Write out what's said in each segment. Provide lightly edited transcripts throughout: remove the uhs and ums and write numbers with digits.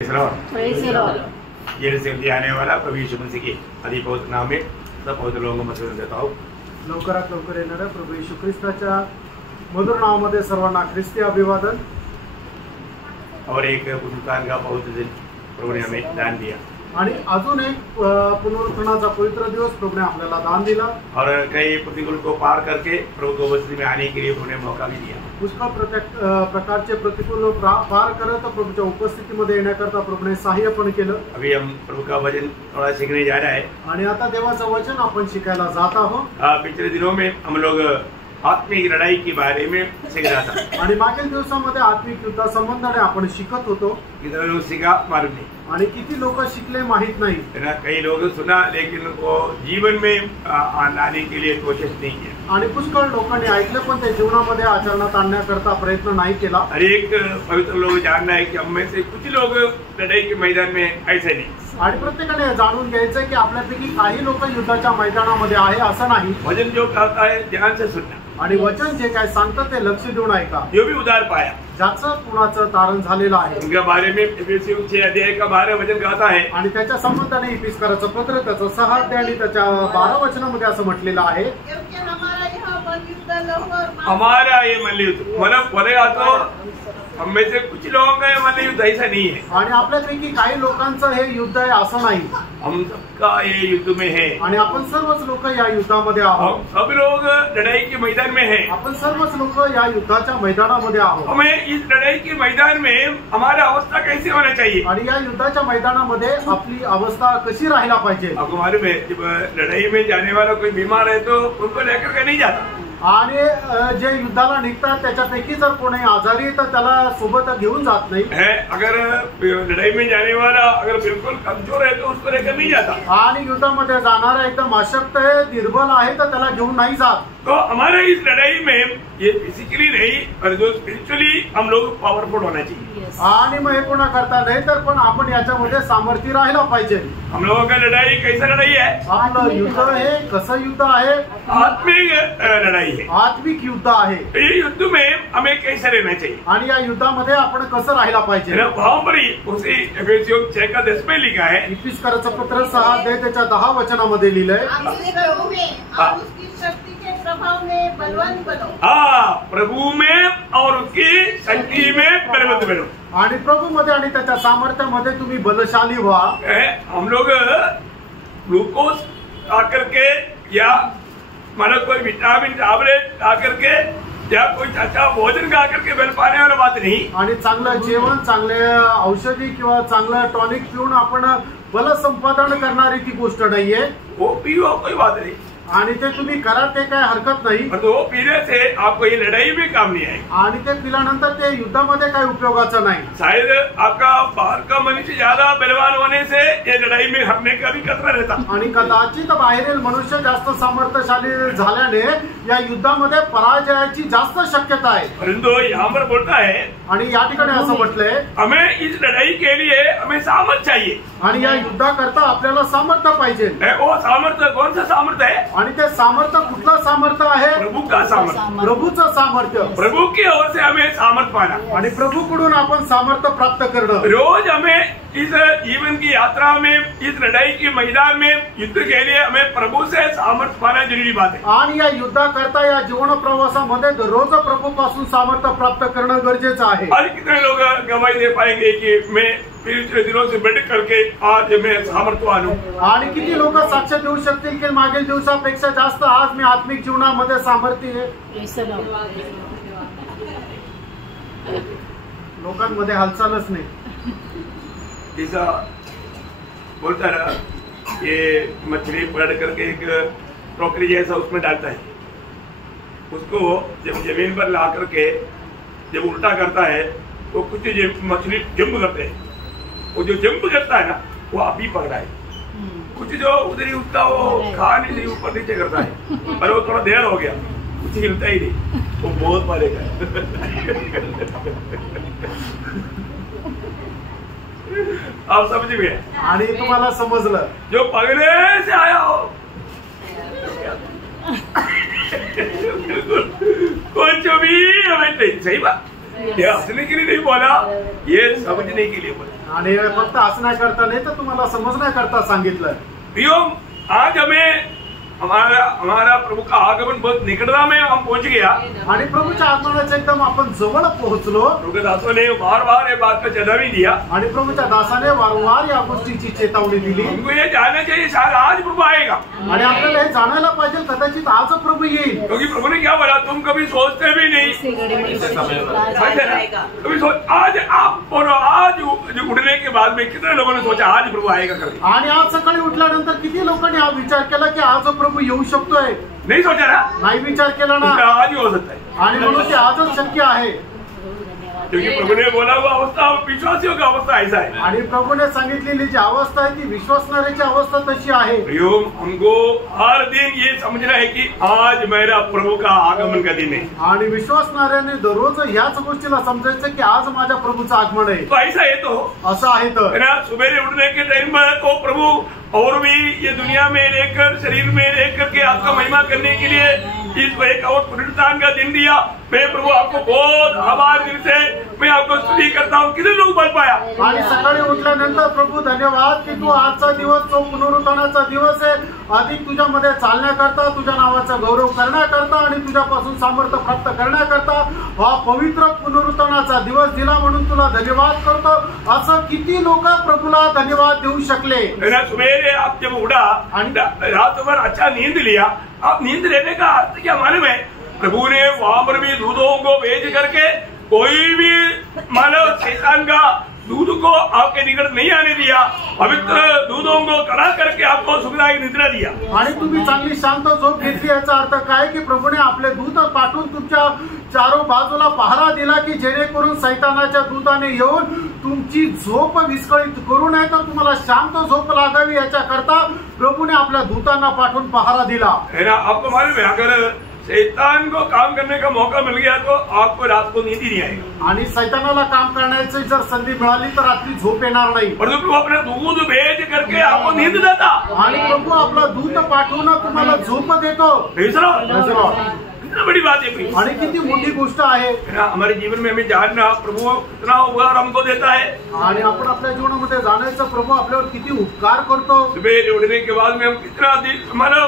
यरूशलेम आने वाला प्रभु यीशु मसीह के अति पवित्र नाम में सब पवित्र लोगों को मधुर देता हूँ। लवकरात लवकर येणाऱ्या प्रभू येशू ख्रिस्ताच्या मधुर नावामध्ये सर्वांना ख्रिस्ती अभिवादन। और एक पुनरुत्थान का पवित्र दिन प्रभु ने हमें दान दिया आणि अजून एक पुनरुत्थानाचा पवित्र दिवस प्रभूने आपल्याला दान दिला और कई प्रतिकूल को पार करके प्रभु को वस्ती में आने के लिए प्रभु ने मौका भी दिया। पुष्कळ प्रकारचे प्रतिकूल पार करत प्रभूच्या उपस्थितीमध्ये येण्याकरता प्रभूने सहाय्य पण केलं। अभी हम प्रभु का वचन थोड़ा सीखने जा रहा है आणि आता देवाचं वचन आपण शिकायला जात आहोत। पिछले दिनों में हम लोग आत्मिक लड़ाई के बारे में सीख रहा था आणि मागील दिवसामध्ये आत्मिक युद्धा संबंधाने आपण शिकत होतो। कितने लोग सीखा मालूम नहीं आणि किती लोक शिकले माहित नाही है ना। कई लोग सुना लेकिन वो जीवन में लाने के लिए कोशिश नहीं किया आणि पुष्कळ लोकांनी ऐकलं पण ते जीवनामध्ये आचरणात आणण्याकरता प्रयत्न नाही केला। हर एक पवित्र लोग जानना है कि हम में से कुछ लोग लड़ाई के मैदान में ऐसे नहीं। आणि प्रत्येकाने जाणून घ्यायचं की आपल्यापैकी काही लोक युद्धाच्या मैदानामध्ये आहे असं नाही। वचन जो कहता है ध्यान से सुनना आणि वचन जे काय सांगतं ते लक्ष देऊन ऐका। जो भी उधार पाया ज्याचं कुणाचं तारण झालेलं आहे उनके बारे में इफिसियों 6 अध्याय का 12 वचन कहता है आणि त्याच्या संबंधाने इफिसकाराचं पत्र त्याचं 6 अध्याय आणि त्याच्या 12 वचनामध्ये असं म्हटलेलं आहे हमारा ये मल्लयुद्ध मतलब बोलेगा तो हम में से कुछ लोगों का ये मल्लयुद्ध ऐसा नहीं है आणि आपल्यापैकी काही लोकांचं हे युद्ध आहे असं नाही। हम सबका ये युद्ध में है आणि आपण सर्वच लोक या युद्धामध्ये आहोत। हम सब लोग लड़ाई के मैदान में हैं। आपण सर्वच लोक या युद्धाच्या मैदानामध्ये आहोत। हमें इस लड़ाई के मैदान में हमारा अवस्था कैसे होना चाहिए आणि या युद्धाच्या मैदानामध्ये आपली अवस्था कशी राहायला पाहिजे। आपको मालूम है जब लड़ाई में जाने वाला कोई बीमार है तो उनको लेकर के नहीं जाता आणि जे युद्धाला निघतात त्याच्यापैकी जर कोणी आजारी तर त्याला सोबत घेऊन जात नाही है। अगर लड़ाई में जाने वाला अगर बिल्कुल कमजोर है तो उसको लेकर नहीं जाता आणि युद्धामध्ये जाणारा एकदम अशक्त आहे दुर्बल आहे तर त्याला घेऊन नाही जात। तो हमारे इस लड़ाई में ये फिजिकली नहीं पर जो स्पिरिचुअली हम लोग पावरफुल होना चाहिए आणि मग हे कोणा करता नाही तर पण आपण याच्यामध्ये सामर्थ्य राहायला पाहिजे। हम लोगों का लड़ाई कैसा लड़ाई है आपलं युद्ध हे कसं युद्ध आहे आत्मिक लड़ाई है आत्मिक युद्ध आहे। ये युद्ध में हमें कैसे रहना चाहिए आणि या युद्धामध्ये आपण कसं राहायला पाहिजे वहां पर ही उसी इफिसियों 6 का 10 में लिखा है। इफिसकाराचं पत्र 6 अध्याय त्याच्या 10 वचनामध्ये लिहिलंय प्रभाव में बलवान बनो। प्रभु में और उसकी शक्ति में बलवंत बनो। आणि प्रभू मध्ये आणि त्याच्या सामर्थ्यामध्ये तुम्ही बलशाली व्हा। हम लोग ग्लूकोज आकर के या मतलब कोई विटामिन टैबलेट आकर के या कोई अच्छा भोजन खा करके बल पाने वाला बात नहीं। आणि चांगलं जेवण चांगले औषधी किंवा चांगलं टॉनिक पिऊन आपण बल संपादन करणारी ती गोष्ट नाहीये। वो पियो कोई बात नहीं आणि ते तुम्ही करा ते काय हरकत नाही पर तो पीने से आपको ये लड़ाई में काम नहीं आएगी आणि ते पिल्यानंतर ते युद्धामध्ये काही उपयोगाचं नाही। शायद आपका बाहर का मनुष्य ज्यादा बलवान होने से ये लड़ाई में हारने का भी खतरा रहता आणि कदाचित बाहेरील मनुष्य जास्त सामर्थ्यशाली झाल्याने या युद्धामध्ये पराजयाची जास्त शक्यता आहे। परंतु यहाँ पर बोलता है आणि या ठिकाणी असं म्हटलंय हमें इस लड़ाई के लिए हमें सामर्थ्य चाहिए आणि या युद्धाकरता आपल्याला सामर्थ्य पाहिजे। वो सामर्थ्य कौन सा सामर्थ्य है आणि ते सामर्थ्य कुठलं सामर्थ्य आहे प्रभु का सामर्थ्य प्रभूचं सामर्थ्य प्रभु की ओर से हमें सामर्थ्य पाना आणि प्रभूकडून आपण सामर्थ्य प्राप्त करणं। रोज हमें इस जीवन की यात्रा में इस लड़ाई के मैदान में युद्ध के लिए हमें प्रभु से सामर्थ्य पाना जरूरी बात है। आणि या युद्धाकरता या जीवन प्रवासामध्ये दररोज प्रभूपासून सामर्थ्य प्राप्त करणं गरजेचं आहे। और कितने लोग गवाही दे पाएंगे कि मैं पिछले दिनों से बढ़ करके आज मैं सामर्थ्यवान हूँ। आणि किती लोक साक्ष देऊ शकतील की मागील दिवसापेक्षा जास्त आज मी आत्मिक जीवनामध्ये सामर्थ्य आहे। लोकांमध्ये हालचालच नहीं। जैसा बोलता ना ये मछली पकड़ करके एक टोकरी जैसा उसमें डालता है उसको जब जमीन पर ला करके जब उल्टा करता है तो कुछ मछली जंप करते हैं। वो जो जंप करता है ना वो आप ही पकड़ा है। कुछ जो उधर ही उठता वो खा नहीं ऊपर नीचे करता है पर वो थोड़ा देर हो गया कुछ हिलता ही नहीं वो बहुत मारेगा। आप समझ गए आणि तुम्हाला समजलं जो पगड़े से आया हो बिल्कुल कुछ भी हमें नहीं। सही बात ये हंसने के लिए नहीं बोला, ये समझने के लिए बोला। आणि फक्त हसण्या करता नाही तर तुम्हाला समजण्या करता सांगितलं। प्रियो, आज हमें हमारा प्रभु का आगमन बहुत निकटता में हम पहुंच गया आणि प्रभूच्या आगमनाच्या एकदम आपण जवळ पोहोचलो। प्रभु के दासों ने बार बार ये बात का चेतावनी दिया आणि प्रभूच्या दासाने वारंवार या गोष्टीची चेतावणी दिली। हमको ये जानना चाहिए शायद आज प्रभु आएगा, आणि आपल्याला हे जाणायला पाहिजे कदाचित आज प्रभु येईल। क्योंकि प्रभु ने क्या बोला, तुम कभी सोचते भी नहीं कभी आज आप बोलो, आज उठने के बाद में कितने लोगों ने सोचा आज प्रभु आएगा कभी? आणि आज सकाळी उठल्यानंतर किती लोकांनी हा विचार केला की आज प्रभू येऊ शकतोय? नहीं सोचा ना, नाही विचार केला ना, आज ही हो सकता है। आणि म्हणून ते आजच शक्य आहे, क्योंकि प्रभु ने बोला हुआ अवस्था विश्वासियों की अवस्था ऐसा है। आणि प्रभूने सांगितलेली जी अवस्था आहे ती विश्वासणाऱ्याची अवस्था तशी आहे। प्रियो, हमको हर दिन ये समझना है कि आज मेरा प्रभु का आगमन का दिन है। आणि विश्वासणाऱ्याने दररोज ह्याच गोष्टीला समजायचं की आज माझ्या प्रभूचं आगमन आहे। तो ऐसा है, तो असं आहे तर ना, सुबह उठने के टाइम में तो प्रभु और भी ये दुनिया में लेकर शरीर में लेकर के आपका महिमा करने के लिए इसको एक और पुनरुत्थान का दिन दिया। मैं प्रभु आपको बहुत आभार दिल से मैं आपको स्तुति करता हूँ। कितने लोग बोल पाया? आणि सकाळी उठल्यानंतर प्रभू धन्यवाद की तू आजचा दिवस तो पुनरुत्थानाचा दिवस आहे, अधिक तुझ्यामध्ये चालण्याकरता, तुझ्या नावाचा गौरव करण्याकरता आणि तुझ्यापासून सामर्थ्य प्राप्त करण्याकरता हा पवित्र पुनरुत्थानाचा दिवस दिला, म्हणून तुला धन्यवाद करतो। असं किती लोक प्रभूला धन्यवाद देऊ शकले? सवेरे आप जब उड़ा, रात भर अच्छा नींद लिया, आप नींद लेने का अर्थ क्या मालूम है? प्रभु ने वहां पर भी दूधों को भेज करके कोई भी मानव शैतान का दूध को आपके निकट नहीं आने दिया, पवित्र दूधों को कड़ा करके आपको सुखदायी निद्रा दिया। आणि तुम्ही चांगली शांत झोप घेतली, याचा अर्थ काय की प्रभूने आपले दूत पाठवून तुमच्या चारो बाजूला पहारा दिला की जेणेकरून सैतानाच्या दूताने येऊन तुमची झोप विस्कळीत करू नये, तर तुम्हाला शांत झोप लागावी याच्याकरता प्रभूने आपल्या दूतांना पाठवून पहारा दिला। है ना, आपको मालूम है अगर शैतान को काम करने का मौका मिल गया तो आपको रात को नींद ही नहीं आएगा। आणि सैतानाला काम करण्याची जर संधी मिळाली तर रात्री झोप येणार नाही। और प्रभु अपने दूध भेज करके आपको नींद देता, आणि प्रभु आपला दूत पाठवून तुम्हाला झोप देतो। कितना बड़ी बात है। आणि किती मोठी गोष्ट आहे ना, हमारे जीवन में हमें जानना प्रभु कितना उपकार हमको देता है, आणि आपण आपल्या जीवनामध्ये जाण्याचं प्रभू आपल्यावर किती उपकार करतो। सुबह उठने के बाद में हम कितना दिल हमारा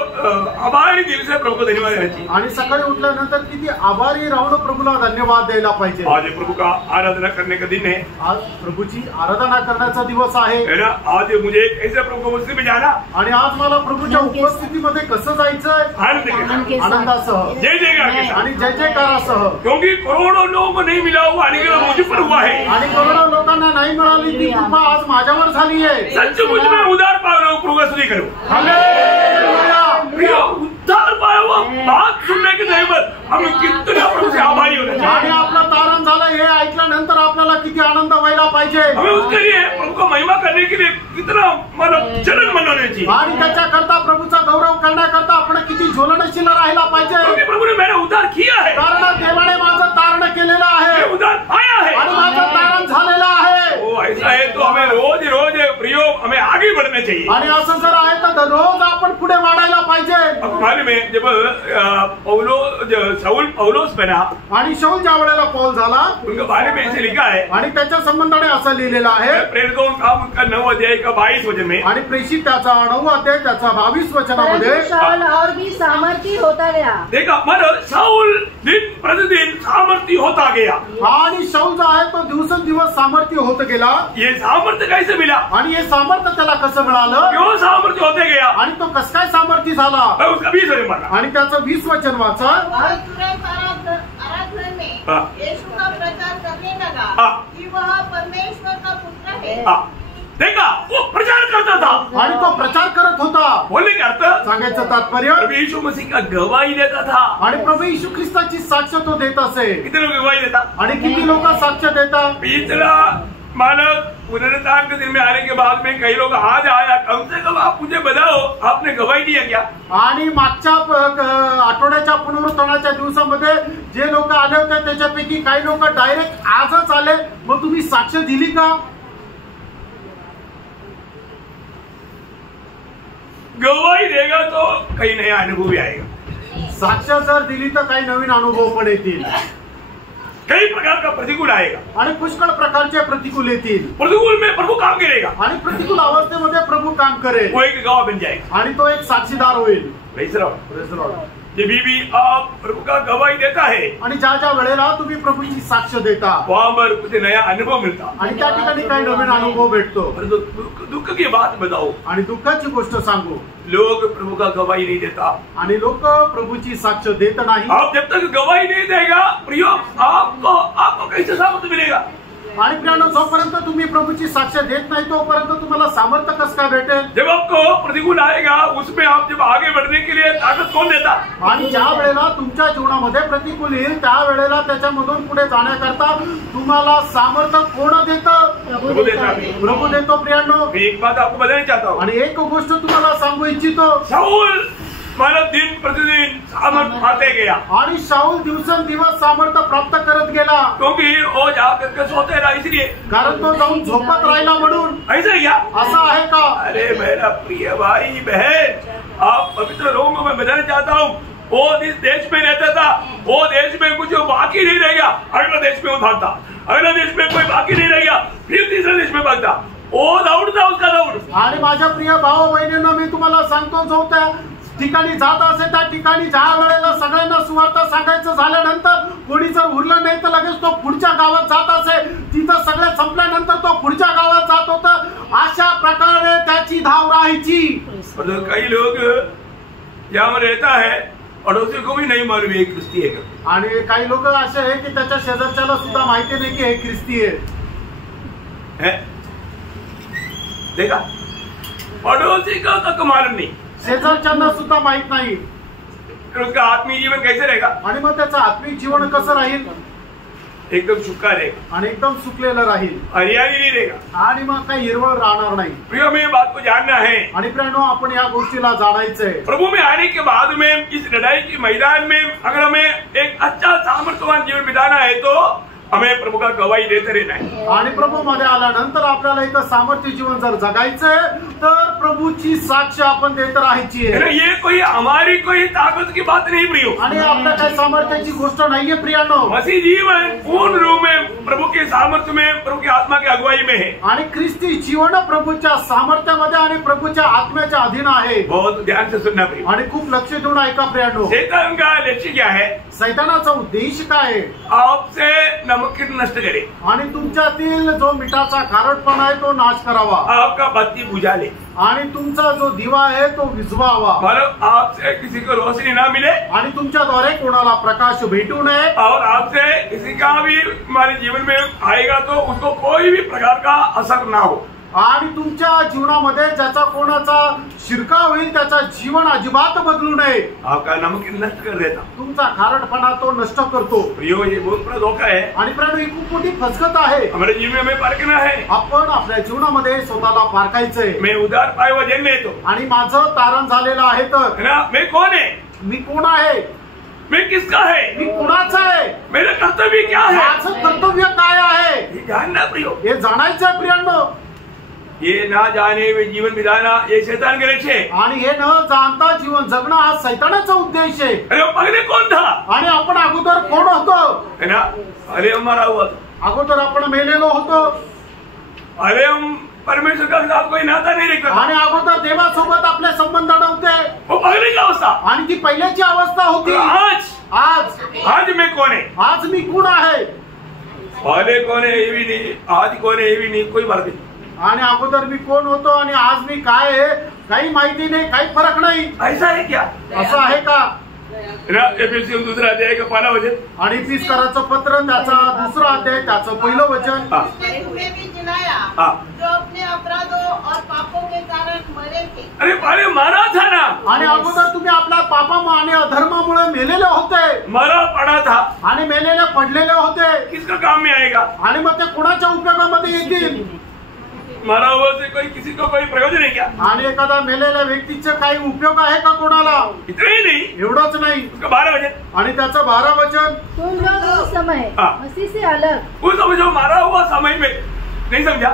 आभारी दिल से प्रभु को धन्यवाद देना चाहिए। आणि सकाळी उठल्यानंतर किती आभारी राहून प्रभूला धन्यवाद द्यायला पाहिजे। आज प्रभु का आराधना करने का दिन है, आज प्रभूची आराधना करण्याचा दिवस आहे ना। आज मुझे कैसे प्रभु को मस्जिद में जाना, आणि आज मला प्रभूच्या उपस्थितीमध्ये कसं जायचं? आनंदासह, जय जय आणि जय जयकारासह, क्योंकि करोड़ों लोगों को नहीं मिला हुआ अनुग्रह मुझ पर हुआ है, आणि करोड़ों लोकांना नाही मिळाली ती कृपा आज माझ्यावर झाली आहे। सचमुच में उद्धार पाया हुआ प्रभु का स्तुति करो। हालेलुया। प्रिय, उद्धार पाया हुआ बात सुनने के टाइम पर हम कितने प्रभु से आभारी होने चाहिए। आणि आपलं तारण झालं हे ऐकल्यानंतर आपल्याला किती आनंद व्हायला पाहिजे। हमें उसके लिए प्रभु को महिमा करने के लिए कितना मतलब जलन मनवाने चाहिए, आणि त्याच्याकरता प्रभूचा गौरव करण्याकरता आपण किती ज्वलनशील राहायला पाहिजे। क्योंकि प्रभु ने मेरा उद्धार किया है, कारण देवाने माझं तारण केलेलं आहे, उद्धार पाया है आणि माझं तारण झालेलं आहे। वो ऐसा है तो हमें रोज रोज प्रियो हमें आगे बढ़ना चाहिए। आणि असं जर आहे तर रोज आपण पुढे वाढायला पाहिजे। मालूम है जब शाऊल पौलोस बना, आणि शाऊल ज्या वेळेला पौल झाला उनके बारे में ऐसे लिखा है, आणि त्याच्या संबंधाने असं लिहिलेलं आहे प्रेरितों का उनका 9 अध्याय का 22 वचन में, आणि प्रेषित त्याचा 9 अध्याय त्याचा 22 वचनामध्ये, शाऊल और भी सामर्थी होता गया। देखा मतलब शाऊल दिन प्रतिदिन सामर्थ्य होता गया, आणि शाऊल जो आहे तो दिवसेंदिवस सामर्थ्य होत गेला। ये सामर्थ्य कैसे मिला, आणि हे सामर्थ्य त्याला कसं मिळालं, क्यों सामर्थ्य होते गया, आणि तो कसं काय सामर्थ्य झाला? उसका 20 वचन माना, आणि त्याचं 20 वचन वाचा। और तुरंत आराधना में यीशु का प्रचार करने लगा कि वह परमेश्वर का पुत्र है। देखा वो प्रचार करता था, आणि तो प्रचार करत होता। बोलने का अर्थ, सांगायचं तात्पर्य, प्रभु यीशु मसीह का गवाही देता था। आणि प्रभू येशू ख्रिस्ताची साक्ष तो देत असे। कितने लोग गवाही देता, आणि किती लोक साक्ष देतात? इतना मानव पुनरुत्थान के दिन में आने के बाद में कई लोग आज आया, कम से कम आप मुझे बताओ आपने गवाही दिया क्या? आणि मागच्या आठवड्याच्या पुनरुत्थानाच्या दिवसामध्ये जे लोक आले होते त्याच्यापैकी काही लोक डायरेक्ट आजच आले, मग तुम्ही साक्ष दिली का? गवाही देगा तो कहीं नया अनुभव भी आएगा। साक्ष जर दिली तर काही नवीन अनुभव पण येतील। कई प्रकार का प्रतिकूल आएगा आणि पुष्कळ प्रकारचे प्रतिकूल येतील. प्रतिकूल में प्रभु काम करेगा आणि प्रतिकूल अवस्थेमध्ये प्रभू काम करेल वो एक गवाह बन जाएगा. आणि तो एक साक्षीदार होईल. Praise the Lord. जब भी आप प्रभु का गवाही देता है आणि ज्या ज्या वेळेला तुम्ही प्रभूची साक्ष देता वहां पर कुछ नया अनुभव मिलता आणि त्या ठिकाणी काही नवीन अनुभव भेटतो. पर दुख की बात बताओ, आणि दुःखाची गोष्ट सांगू, लोग प्रभु का गवाही नहीं देता आणि लोक प्रभूची साक्ष देत नाही. आप जब तक गवाही नहीं देगा प्रियो आपको कैसे सामर्थ्य मिलेगा. आणि प्रियानो, जोपर्यंत तुम्ही प्रभूची साक्ष देत नाही तोपर्यंत तुम्हाला सामर्थ्य कसं काय भेटेल. जब आपको प्रतिकूल आएगा उसमें आप जब आगे बढ़ने के लिए ताकत कौन देता. आणि ज्या वेळेला तुमच्या जीवनामध्ये प्रतिकूल येईल त्या वेळेला त्याच्यामधून पुढे जाण्याकरता तुम्हाला सामर्थ्य कोण देतं. प्रभू देतो. प्रियानो, मैं एक बात आपको बताना चाहता हूँ. आणि एक गोष्ट तुम्हाला सांगू इच्छितो. शाऊल मानव दिन प्रतिदिन सामर्थ्य पाते गया आणि शाऊल दिवसेंदिवस सामर्थ्य प्राप्त करत गेला. क्योंकि वो जाकर के सोते रहा इसलिए. कारण तो जाऊन झोपत राहिला म्हणून. ऐसा क्या. असं आहे का. अरे मेरा प्रिय भाई बहन, आप पवित्र लोगों को मैं बताना चाहता हूँ, वो जिस देश में रहता था वो देश में कुछ बाकी नहीं रहेगा. अगला देश में वो भागता, अगला देश में कोई बाकी नहीं रहेगा, फिर तीसरे देश में भागता. वो दौड़ता उसका दौड़. आणि माझ्या प्रिय भाऊ बहिणींना मी तुम्हाला सांगतो, जो त्या ठिकाणी जात असे त्या ठिकाणी ज्या वेळेला सगळ्यांना सुवार्थ सांगायचं झाल्यानंतर कोणी जर उरलं नाही तर लगेच तो पुढच्या गावात जात असे. तिथं सगळं संपल्यानंतर तो पुढच्या गावात जात होता. अशा प्रकारे त्याची धाव राहायची. कई लोग यहाँ रहता है पड़ोसी को भी नहीं मालूम है ख्रिस्ती है. आणि काही लोक असे आहे की त्याच्या शेजारच्याला सुद्धा माहिती नाही की हे ख्रिस्ती आहे. देखा, पड़ोसी का तक मालूम नहीं, शेजारच्यांना सुद्धा माहित नाही. उसका आत्मीय जीवन कैसे रहेगा. आणि मग त्याचं आत्मिक जीवन कसं राहील. एकदम सूखा रहेगा आणि एकदम सुकलेलं राहील. हरियाली नहीं रहेगा. आणि मग काही हिरवळ राहणार नाही. प्रियो में बात को जानना है. आणि प्रियानो, आपण या गोष्टीला जाणायचंय. प्रभु में आने के बाद में इस लड़ाई के मैदान में अगर हमें एक अच्छा सामर्थ्यवान जीवन बिताना है तो हमें प्रभु का गवाही देते रहना है. आणि प्रभू मध्ये आल्यानंतर आपल्याला एक सामर्थ्य जीवन जर जगायचंय तर प्रभूची साक्ष आपण देत राहायची आहे. ये कोई हमारी कोई ताकत की बात नहीं प्रियो. आणि आपल्या काही सामर्थ्याची गोष्ट नाहीये प्रियानो. मसीह जीवन पूर्ण रूप में प्रभु के सामर्थ्य में, प्रभु की आत्मा की अगुवाई में है. आणि ख्रिस्ती जीवन प्रभूच्या सामर्थ्यामध्ये आणि प्रभूच्या आत्म्याच्या अधीन आहे. बहुत ध्यान से सुनना प्रियो. आणि खूप लक्ष देऊन ऐका प्रियानो. शैतान का लक्ष्य क्या है. सैतानाचा उद्देश काय आहे. आपसे नमक नष्ट करे आणि तुमच्यातील जो मिठाचा खारटपणा आहे तो नाश करावा. आपका बत्ती बुझा ले आणि तुमचा जो दिवा आहे तो विझवावा. मतलब आपसे किसी को रोशनी ना मिले आणि तुमच्याद्वारे कोणाला प्रकाश भेटू नये. और आपसे किसी का भी हमारे जीवन में आएगा तो उसको कोई भी प्रकार का असर ना हो. आणि तुमच्या जीवनामध्ये ज्याचा कोणाचा शिरकाव होईल त्याचा जीवन अजिबात बदलू नये. आपका नमक नष्ट कर देता. तुमचा खारटपणा तो नष्ट करतो. ये बहुत बड़ा धोखा है. आणि प्रियानो, ही खूप मोठी फसगत आहे. हमारे जीवन में पारखना है. आपण आपल्या जीवनामध्ये स्वतःला पारखायचंय. मैं उधार पाए हुआ जन्म येतो आणि माझं तारण झालेलं आहे तर मैं कौन है. मी कोण आहे. मैं किसका है. मी कुणाचा आहे. मेरा कर्तव्य क्या है. माझं कर्तव्य काय आहे ये जानना प्रियो. हे जाणायचंय प्रियानो. ये ना जाने में जीवन बिताना ये शैतान के लक्ष्य है. आणि हे न जाणता जीवन जगणं हा सैतानाचा उद्देश आहे. अरे पहले कौन था. आणि आपण अगोदर कोण होतो. है ना. अरे हमारा हुआ अगोदर आपण मेलेलो होतो. अरे हम परमेश्वर का साथ कोई नाता नहीं रखता. आणि अगोदर देवासोबत आपले संबंध नव्हते. वो पहले की अवस्था. आणि ती पहिल्याची अवस्था होती. आज मैं कौन है. आज मी कोण आहे. पहले कौन है ये भी नहीं, आज कौन है ये भी नहीं, कोई बात नहीं. आणि अगोदर मी कोण होतो आणि आज मी काय आहे काही माहिती नाही, काही फरक नाही. ऐसा है क्या. असं आहे का. एफएससी दूसरा अध्याय का 5वां वचन. आणि इफिसियोंचं पत्र त्याचा 2रा अध्याय त्याचं 1लं वचन. तुम्हें भी जिलाया जो अपने अपराधों और पापों के कारण मरे थे. अरे पहले मारा था ना. आणि अगोदर तुम्ही आपल्या पापामुळे आणि अधर्मामुळे मेलेले होते. मरा पड़ा था आणि मेलेले पडलेले होते. किसका काम में आएगा. आणि मग ते कुणाच्या उपयोगामध्ये येतील. मरा हुआ से कोई किसी को कोई प्रयोजन है क्या. आणि एखादा मेलेल्या व्यक्तीचा काही उपयोग आहे का कोणाला. इतना ही नहीं, एवढंच नाही. उसका 12 वचन. आणि त्याचं 12 वचन. तुम लोग उस समय मसीह से अलग. वो समझो मारा हुआ समय में नहीं समझा.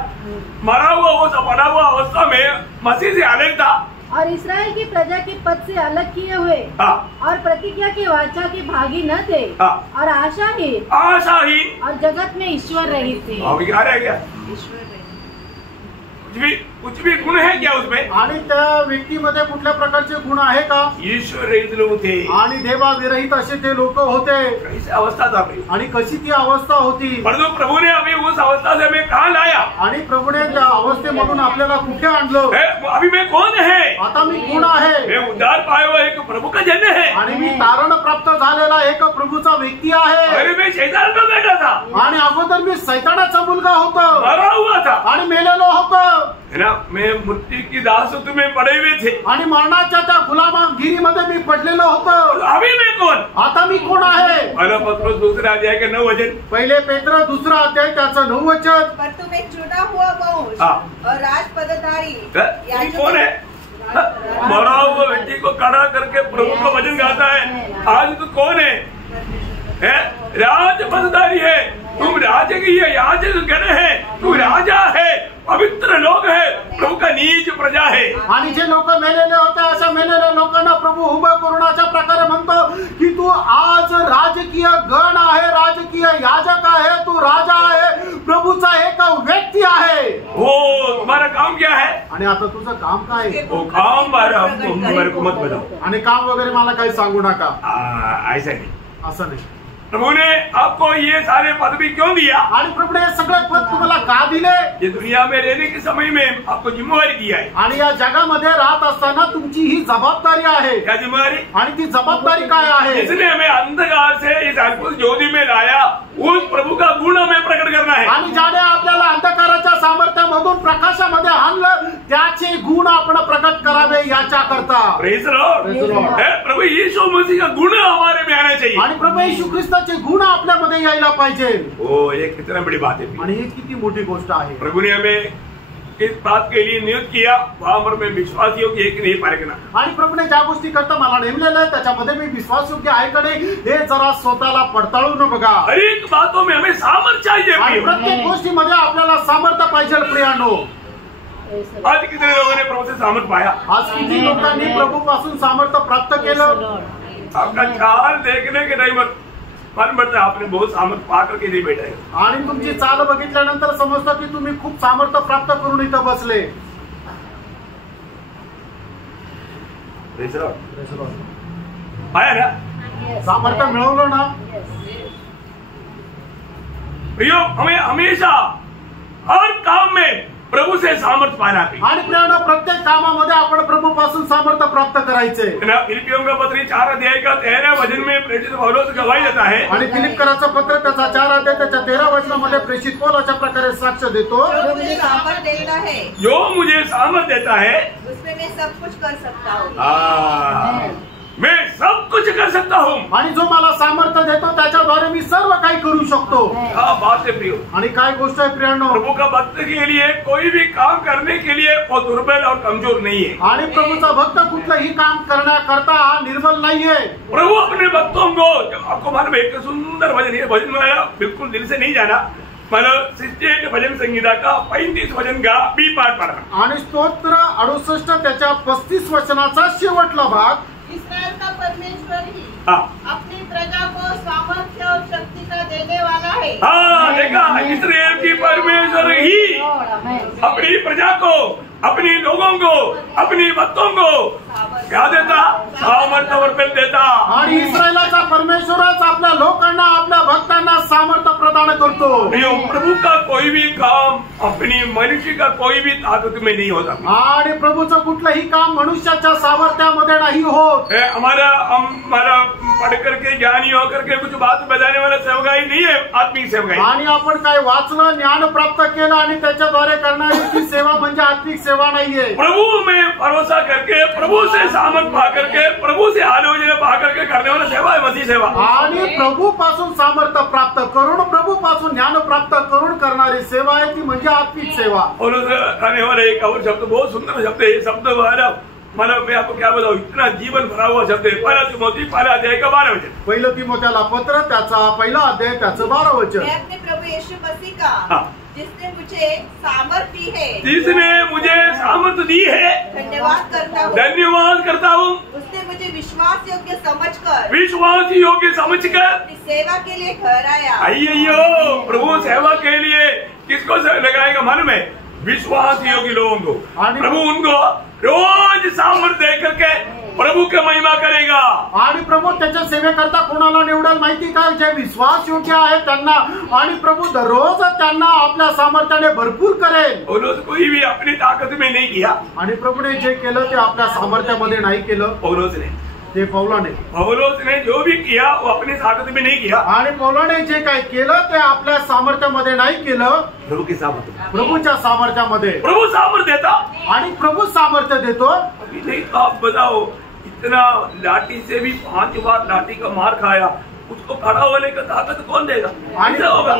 मरा हुआ वो पड़ा हुआ अवस्था में मसीह से अलग था. और इसराइल की प्रजा के पद से अलग किए हुए और प्रतिज्ञा के वाचा के भागी न थे और आशाहीन और जगत में ईश्वर रहित थे। क्या रह गया? कुछ भी गुण है क्या उसमें? आणि त्या व्यक्तीमध्ये कुठल्या प्रकारचे गुण आहे का? ईश्वर रहित लोग थे आणि देवा विरहित असे ते लोक होते। कैसी अवस्था था भाई? आणि कशी ती अवस्था होती? परंतु प्रभु ने हमें उस अवस्था से हमें कहाँ लाया? आणि प्रभूने त्या अवस्थेमधून आपल्याला कुठे आणलं? अभी मैं कौन है? आता मी कोण आहे? मैं उद्धार पाया हुआ एक प्रभु का जन है आणि मी तारण प्राप्त झालेला एक प्रभूचा व्यक्ती आहे। अरे मैं शैतान का बेटा था आणि अगोदर मी सैतानाचा मुलगा होतो, मरा हुआ था आणि मेलेलो होतो है ना। मैं मृत्यु की दासत्व में पड़े हुए थे आणि मरणाच्या त्या गुलामगिरीमध्ये मी पडलेलो होतो। अभी मैं कौन? आता मी कोण आहे? पहला पत्रोस दूसरा अध्याय का 9 वचन। पहिले पेत्र दूसरा अध्याय त्याचं 9 वचन। पर तुम एक चुना हुआ वंश और राजपदधारी कौन है? मरा हुआ व्यक्ति को खड़ा करके प्रभु का वचन गाता है। आज तू कौन है? राजपदधारी है, तुम राजकीय याजक गण है, तू राजा है, पवित्र लोग है, प्रभु का नीच प्रजा है। आणि जे लोक मेलेले होते अशा मेलेल्या लोकांना प्रभू उभं करून अशा प्रकारे म्हणतो की तू आज राजकीय गण आहे, राजकीय याजक आहे, तू राजा आहे, प्रभूचा एक व्यक्ती आहे। हो, तुम्हारा काम क्या है? आणि आता तुझं काम काय आहे? वो काम मेरे को मत बताओ। आणि काम वगैरे मला काही सांगू नका। ऐसा नहीं, असं नाही। प्रभु ने आपको ये सारे पद भी क्यों दिया? आणि प्रभूने हे सगळे पद तुम्हाला का दिले? ये दुनिया में रहने के समय में आपको जिम्मेवारी दिया है। आणि या जगामध्ये राहत असताना तुमची ही जबाबदारी आहे। क्या जिम्मेवारी? आणि ती जबाबदारी काय आहे? इसने हमें अंधकार से इस अद्भुत ज्योति में लाया, उस प्रभु का गुण हमें प्रकट करना है। आणि ज्याने आपल्याला अंधकाराच्या सामर्थ्यामधून प्रकाशामध्ये आणलं त्याचे गुण आपण प्रकट करावे याच्या करता। Praise the lord. प्रभु यीशु मसीह का गुण हमारे में आना चाहिए आणि प्रभू येशू ख्रिस्ताचे गुण आपल्यामध्ये यायला पाहिजे। ओ, ये कितना बड़ी बात है। आणि ही किती मोठी गोष्ट आहे। प्रभु ने हमें इस बात के लिए नियुक्त किया, वहां पर मैं विश्वासियों की एक नहीं पारखना। आणि प्रभूने ज्या गोष्टी करता मला नेमलेलं आहे त्याच्यामध्ये मी विश्वासयोग्य आहे का नाही हे जरा स्वतःला पडताळून बघा। हर एक बातों में हमें सामर्थ्य चाहिए। आणि प्रत्येक गोष्टीमध्ये आपल्याला सामर्थ्य पाहिजे प्रियानो। आज कितने लोगों ने प्रभु से सामर्थ्य पाया? आज किती लोकांनी प्रभू पासून सामर्थ्य प्राप्त केलं? आपका चाल देखने के टाइम मन पड़ता है आपने बहुत सामर्थ्य पा करके नहीं बैठा है। आणि तुमची चाल बघितल्यानंतर समजतं की तुम्ही खूप सामर्थ्य प्राप्त करून इथं बसले। पाया ना? सामर्थ्य मिळवलं ना? प्रियो, हमें हमेशा हर काम में प्रभु से सामर्थ्य पाना चाहिए। आणि प्रियानो प्रत्येक कामामध्ये आपण प्रभू पासून सामर्थ्य प्राप्त करायचे। फिलिपियों का पत्र 4 अध्याय का 13 वचन में प्रेषित पौलुस गवाही देता है। आणि फिलिप्पियराचं पत्र त्याचा 4 अध्याय त्याच्या 13 वचनामध्ये प्रेषित पौल अशा प्रकारे साक्ष देतो। जो मुझे सामर्थ्य देता है, जो मुझे सामर्थ्य देता है, उसमें मैं सब कुछ कर सकता हूँ। मैं सब कुछ कर सकता हूँ। आणि जो मला सामर्थ्य देतो त्याच्याद्वारे मी सर्व काही करू शकतो। क्या बात है प्रियो। आणि काय गोष्ट आहे प्रियानो? प्रभु का भक्त के लिए कोई भी काम करने के लिए वो दुर्बल और कमजोर नहीं है। आणि प्रभूचा भक्त कुठलंही काम करण्याकरता हा निर्बल नाहीये। प्रभु अपने भक्तों को, आपको मालूम है, एक सुंदर भजन है, भजन में बिल्कुल दिल से नहीं जाना, मतलब 68 भजन संगीता का 35 वचन का बी पाठ पढ़ा। आणि स्तोत्र 68 त्याच्या 35 वचनाचा शेवटला भाग। इस्राएल का परमेश्वर ही अपनी प्रजा को सामर्थ्य और शक्ति का देने वाला है। हाँ, देखा, इस्राएल की परमेश्वर ही अपनी प्रजा को, अपनी लोगों को, अपनी भक्तों को क्या देता? सामर्थ्य और बल देता। आणि इस्रायलाचा परमेश्वरच आपल्या लोकांना, आपल्या भक्तांना सामर्थ्य प्रदान करतो। प्रभु का कोई भी काम अपनी मनुष्य का कोई भी ताकत में नहीं होता। आणि प्रभूचं कुठलंही काम मनुष्याच्या सामर्थ्यामध्ये नाही होत। हमारा पढ़ करके ज्ञानी होकर के कुछ बात बजाने वाला सेवकाई नहीं है, आत्मिक सेवकाई। आणि आपण काय वाचलं, ज्ञान प्राप्त केलं आणि त्याच्याद्वारे करणारी ती सेवा म्हणजे आत्मिक सेवा नाहीये। प्रभु में भरोसा करके, प्रभु से सामर्थ्य पा करके, प्रभु से आलोचना पा करके करने वाला सेवा है मसीह सेवा। आणि प्रभू पासून सामर्थ्य प्राप्त करून, प्रभू पासून ज्ञान प्राप्त करून करणारी सेवा आहे ती म्हणजे आत्मिक सेवा। और कहने वाला एक और शब्द, बहुत सुंदर शब्द है, ये शब्द मतलब मैं आपको क्या बताऊं, इतना जीवन भरा हुआ शब्द है। पहला अध्याय का 12 वचन। पहिलं तिमोथेला पत्र त्याचा 1 अध्याय त्याचं 12 वचन। मैं अपने प्रभु यीशु मसीह का जिसने मुझे सामर्थ्य दी है, जिसने मुझे सामर्थ्य दी है, धन्यवाद करता हूँ उसने मुझे विश्वास योग्य समझकर सेवा के लिए ठहराया। अयो प्रभु सेवा के लिए किसको लगाएगा मन में? विश्वास योग्य लोगों को। प्रभु उनको रोज सामर्थ्य दे करके प्रभू की महिमा करेगा। आणि प्रभू त्याच्या सेवेकरता कोणाला निवडेल माहिती का? जे विश्वास योग्य आहे त्यांना, आणि प्रभू दररोज त्यांना आपल्या सामर्थ्याने भरपूर करेल। कोई भी अपनी ताकत में नहीं किया, आणि प्रभूने जे केलं ते आपल्या सामर्थ्यामध्ये नाही केलं। पौलोस ने जो भी किया वो अपनी ताकत में नहीं किया, आणि पौलाने जे काही केलं ते आपल्या सामर्थ्यामध्ये नाही केलं, प्रभू की सामर्थ्य, प्रभूच्या सामर्थ्यामध्ये। प्रभू सामर्थ्य देता आणि प्रभू सामर्थ्य देतो। अभी नहीं आप बताओ, इतना लाठी से भी 5 बार लाठी का मार खाया, उसको खड़ा होने का ताकत कौन देगा? होगा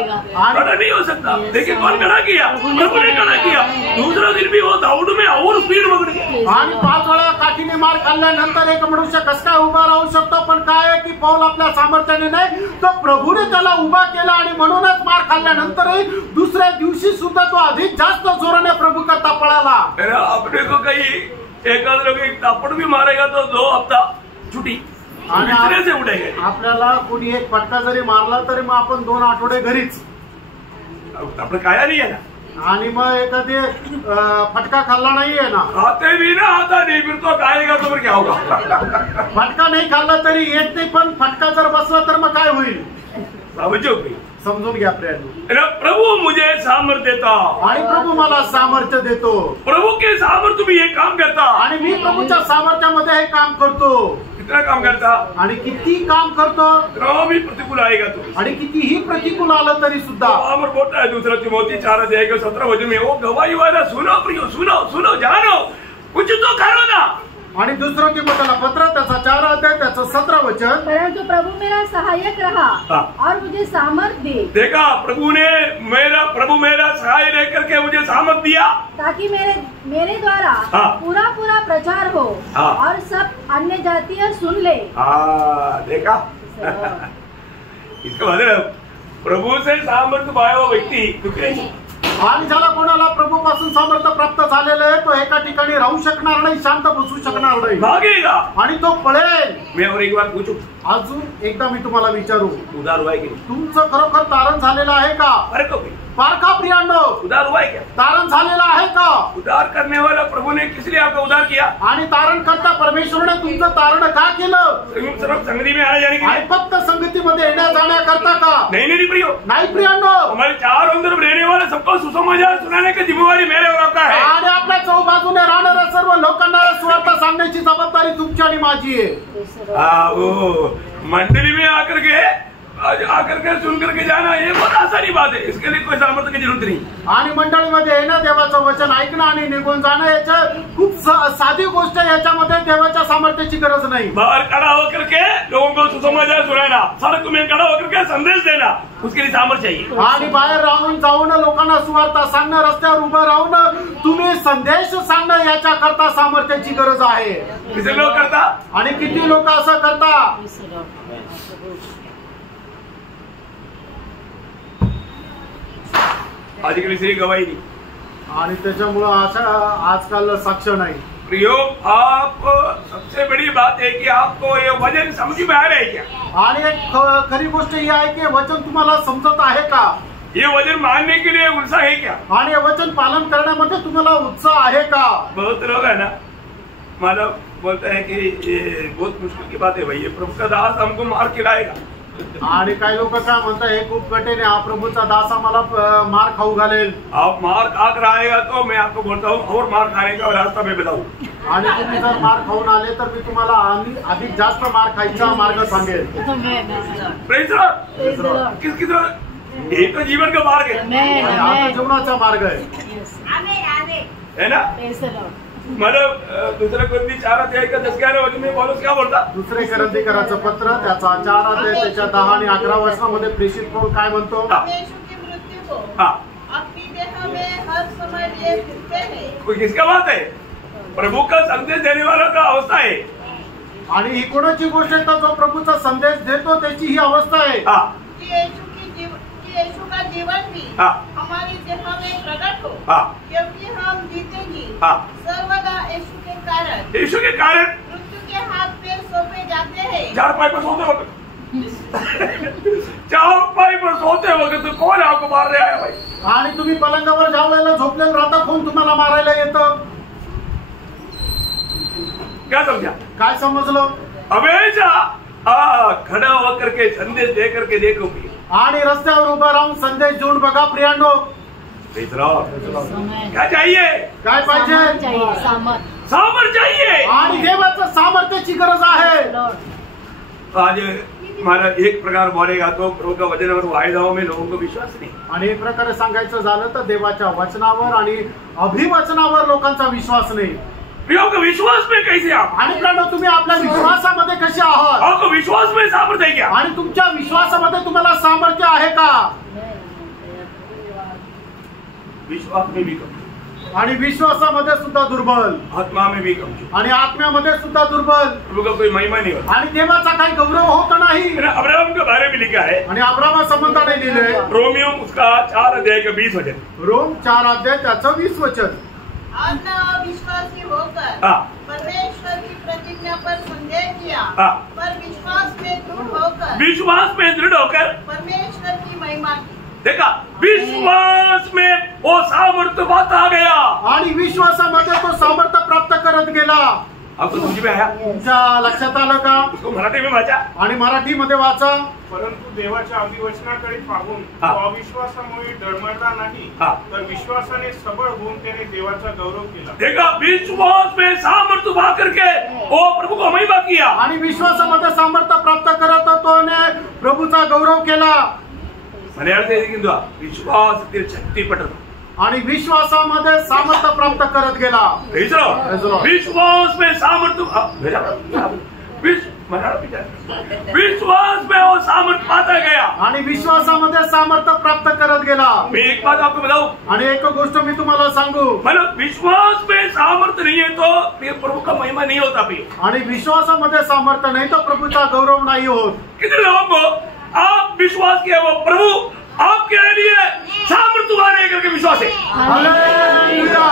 खड़ा नहीं हो सकता। देखिए कौन खड़ा किया? प्रभु ने खड़ा किया। दूसरा दिन भी वो दौड़ में और स्पीड पकड़ गया। आणि 5 वेळा काठीने मार खाल्ल्यानंतर एक मनुष्य कसं काय उभा राहू शकतो? पण काय आहे की पौल आपल्या सामर्थ्याने नाही, तर प्रभूने त्याला उभा केला, आणि म्हणूनच मार खाल्ल्यानंतरही दुसऱ्या दिवशी सुद्धा तो अधिक जास्त जोराने प्रभू करता पळाला। अपने को कहीं एखाद लोग एक तापड़ भी मारेगा तो 2 हफ्ता छुट्टी से उठेगा। आपल्याला कोणी एक फटका जरी मारला तरी मग आपण 2 आठवडे घरीच, आपण खाया नाही आहे ना, आणि मग एखादी फटका खाल्ला नाहीये ना, खाते भी ना आता नहीं, फिर तो खाएगा तो फिर क्या होगा? फटका नाही खाल्ला तरी येत नाही, पण फटका जर बसला तर मग काय होईल? समजून घ्या प्रभु मुझे सामर्थ्य देता, आणि प्रभू मला सामर्थ्य देतो। प्रभू के सामर्थ्य में ये काम करता, आणि मी प्रभूच्या सामर्थ्यामध्ये हे काम करतो। कितना काम करता? आणि किती काम करतो? भी प्रतिकूल आएगा तो, आणि कितीही प्रतिकूल आलं तरी सुद्धा। अमर बोलता है 2 तिमोथी 4:17 में, वो गवाही वाला सुनो प्रियो, सुनो सुनो जानो, कुछ तो करो ना। आणि 2 तिमोथीला पत्र त्याचा 4 अध्याय त्याचं 17 वचन, परंतु प्रभु मेरा सहायक रहा और मुझे सामर्थ्य दे। देखा प्रभु मेरा सहाय लेकर के मुझे सामर्थ्य दिया, ताकि मेरे द्वारा पूरा प्रचार हो और सब अन्य जातियां सुन ले। देखा इसका मतलब प्रभु से सामर्थ्य पाया हुआ व्यक्ति दुखी, आणि ज्याला कोणाला प्रभू पासून सामर्थ्य प्राप्त झालेलं आहे तो एका ठिकाणी राहू शकणार नाही, शांत बसू शकणार नाही, भागेगा आणि तो पळेल। मी और एक बार पूछू, अजून एकदा मी तुम्हाला विचारू, उदार हुआ है की तुमचं खरोखर तारण झालेलं आहे का? अरे को पारखा प्रियांनो, उदार हुआ है क्या? तारण झालेलं आहे का? उदार करने वाला प्रभु ने किस लिए आपका उदार किया? आणि तारण करता परमेश्वरने तुमचं तारण का केलं? सिर्फ संगति में आने जाने के लिए, फक्त संगतीमध्ये येण्या जाण्या करता का? नहीं प्रियो, नाही प्रियांनो, हमारे चारों तरफ रहने वाले सबको सुसमाचार सुनाने की जिम्मेवारी मेरे और आपका है। आणि आपल्या चौबाजूने राहणाऱ्या सर्व लोकांना सुवार्ता सांगण्याची जबाबदारी तुमची आणि माझी आहे। वो मंडली में आकर के सुन करके जाना ये बहुत आसानी बात है, इसके लिए कोई सामर्थ्य की जरूरत नहीं। आणि मंडळीमध्ये येणं, देवाचं वचन ऐकणं आणि निघून जाणं, याच्या खूप साधी गोष्ट आहे, याच्यामध्ये देवाच्या सामर्थ्याची गरज नाही। बाहर खड़ा होकर के लोगों को सुसमाचार सुनाना, सड़क में खड़ा होकर के संदेश देना, उसके लिए सामर्थ्य चाहिए। आणि बाहेर राहून जाऊन लोकांना सुवार्ता सांगणं, रस्त्यावर उभं राहून तुम्ही संदेश सांगणं, याच्या करता सामर्थ्याची गरज आहे। किती लोक करता आणि किती लोक असं करता? आजकल इसलिए गवाही नहीं, आणि त्याच्यामुळं अशा आजकाल साक्ष नाही। प्रियो, आप सबसे बड़ी बात है कि आपको ये वचन समझ में आ रहा है क्या? आणि एक खरी गोष्ट ही आहे की वचन तुम्हाला समजत आहे का? ये वचन मानने के लिए उत्साह है क्या? आणि वचन पालन करण्यामध्ये तुम्हाला उत्साह आहे का? बहुत लोग है ना, मतलब बोलते हैं कि ये बहुत मुश्किल की बात है भाई, ये प्रभु का दास हमको मार खिलाएगा। आणि काही लोक काय म्हणतात, हे खूप कठीण आहे, हा प्रभूचा दास आम्हाला मार खाऊ घालेल। आप मार खाकर आएगा तो मैं आपको बोलता हूँ और मार खाने का रास्ता मैं बताऊँ। आणि तुम्ही जर मार खाऊन आले तर मी तुम्हाला अधिक जास्त मार खायचा मार्ग सांगेल। किसकी तरह? ये तो जीवन का मार्ग है, हा जीवनाचा मार्ग आहे, है ना? मतलब 2 कोरिंथी 4:10 में पौलुस क्या बोलता? 2 कोरिंथीकराचं पत्र त्याचा 4 अध्याय त्याच्या 10 आणि 11 वचनामध्ये प्रेषित पौल काय म्हणतो? अपनी देह में हर समय लिए फिरते हैं। कोई किसका बात है? प्रभु का संदेश देने वाला का अवस्था है। आणि ही कोणाची गोष्ट आहे? जो प्रभूचा संदेश देतो त्याची ही अवस्था आहे। यीशु का जीवन भी हमारी देह में प्रकट हो, क्योंकि हम जीते जी सर्वदा यीशु के यीशु के कारण मृत्यु के हाथ पे सौंपे जाते हैं। चारपाई पर सोते वक्त चारपाई पर सोते वक्त कोण आपको मार रहा है भाई? आणि तुम्ही पलंगावर ज्या वेळेला झोपलेलं राहता कोण तुम्हाला मारायला येतं? क्या समझा? काय समजलं? हमेशा खड़ा होकर के संदेश दे करके देखो भी आणि रस्त्यावर उभं राहून संदेश देऊन बघा प्रियांनो. क्या चाहिए? काय पाहिजे? सामर्थ्य चाहिए आणि देवाचं सामर्थ्याची गरज आहे. आज हमारा एक प्रकार बोलेगा तो प्रभु का वचन और वायदाओं में लोगों को विश्वास नहीं. आणि एक प्रकारे सांगायचं झालं तर देवाच्या वचनावर आणि अभिवचनावर लोकांचा विश्वास नाही. प्रियो का विश्वास में कैसे आप? आणि प्रियांनो तुम्ही आपल्या विश्वासामध्ये कसे आहात? आपको विश्वास में सामर्थ्य है क्या? आणि तुमच्या विश्वासामध्ये तुम्हाला सामर्थ्य आहे का? विश्वास में भी कमजोर आणि विश्वासामध्ये सुद्धा दुर्बल, आत्मा में भी कमजोर आणि आत्म्यामध्ये सुद्धा दुर्बल. प्रभु का कोई महिमा नहीं होता. आणि देवाचा काही गौरव होत नाही. अब्राहम के बारे में लिखा है आणि अब्राहमा संबंधाने लिहिले रोमियो उसका 4 अध्याय का 20 वचन. रोम 4 अध्याय त्याचं 20 वचन. और न अविश्वासी होकर परमेश्वर की प्रतिज्ञा पर संदेह किया, पर विश्वास में दृढ़ होकर परमेश्वर की महिमा की. देखा, विश्वास में वो सामर्थ्य पाता गया आणि विश्वासामध्ये तो सामर्थ्य प्राप्त करत गेला. आपको समझ में आया? तुमच्या लक्षात आलं का? उसको मराठी में वाचा आणि मराठीमध्ये वाचा. परंतु देवाच्या अभिवचनाकडे पाहून तो अविश्वासामुळे डळमळला नाही, तर विश्वासाने सबळ होऊन त्याने देवाचा गौरव केला. देखा, विश्वास में सामर्थ्य पा करके वो प्रभु को महिमा किया. आणि विश्वासामध्ये सामर्थ्य प्राप्त करत तोने प्रभूचा गौरव केला. विश्वास शक्ती पटत आणि विश्वासामध्ये सामर्थ्य प्राप्त करत गेला. विश्वास में सामर्थ्य विश्वास में वो सामर्थ्य पाता गया. आणि विश्वासामध्ये सामर्थ्य प्राप्त करत गेला. मैं एक बात आपको बताऊं. आणि एक गोष्ट मी तुम्हाला सांगू. मतलब विश्वास में सामर्थ्य नहीं है तो प्रभु का महिमा नहीं होता भी. आणि विश्वासामध्ये सामर्थ्य नाही तो प्रभूचा गौरव नाही होत. कितने लोगों को आप विश्वास किया वो प्रभु आपके लिए सामर्थ्यवान है करके विश्वास है. हालेलुया.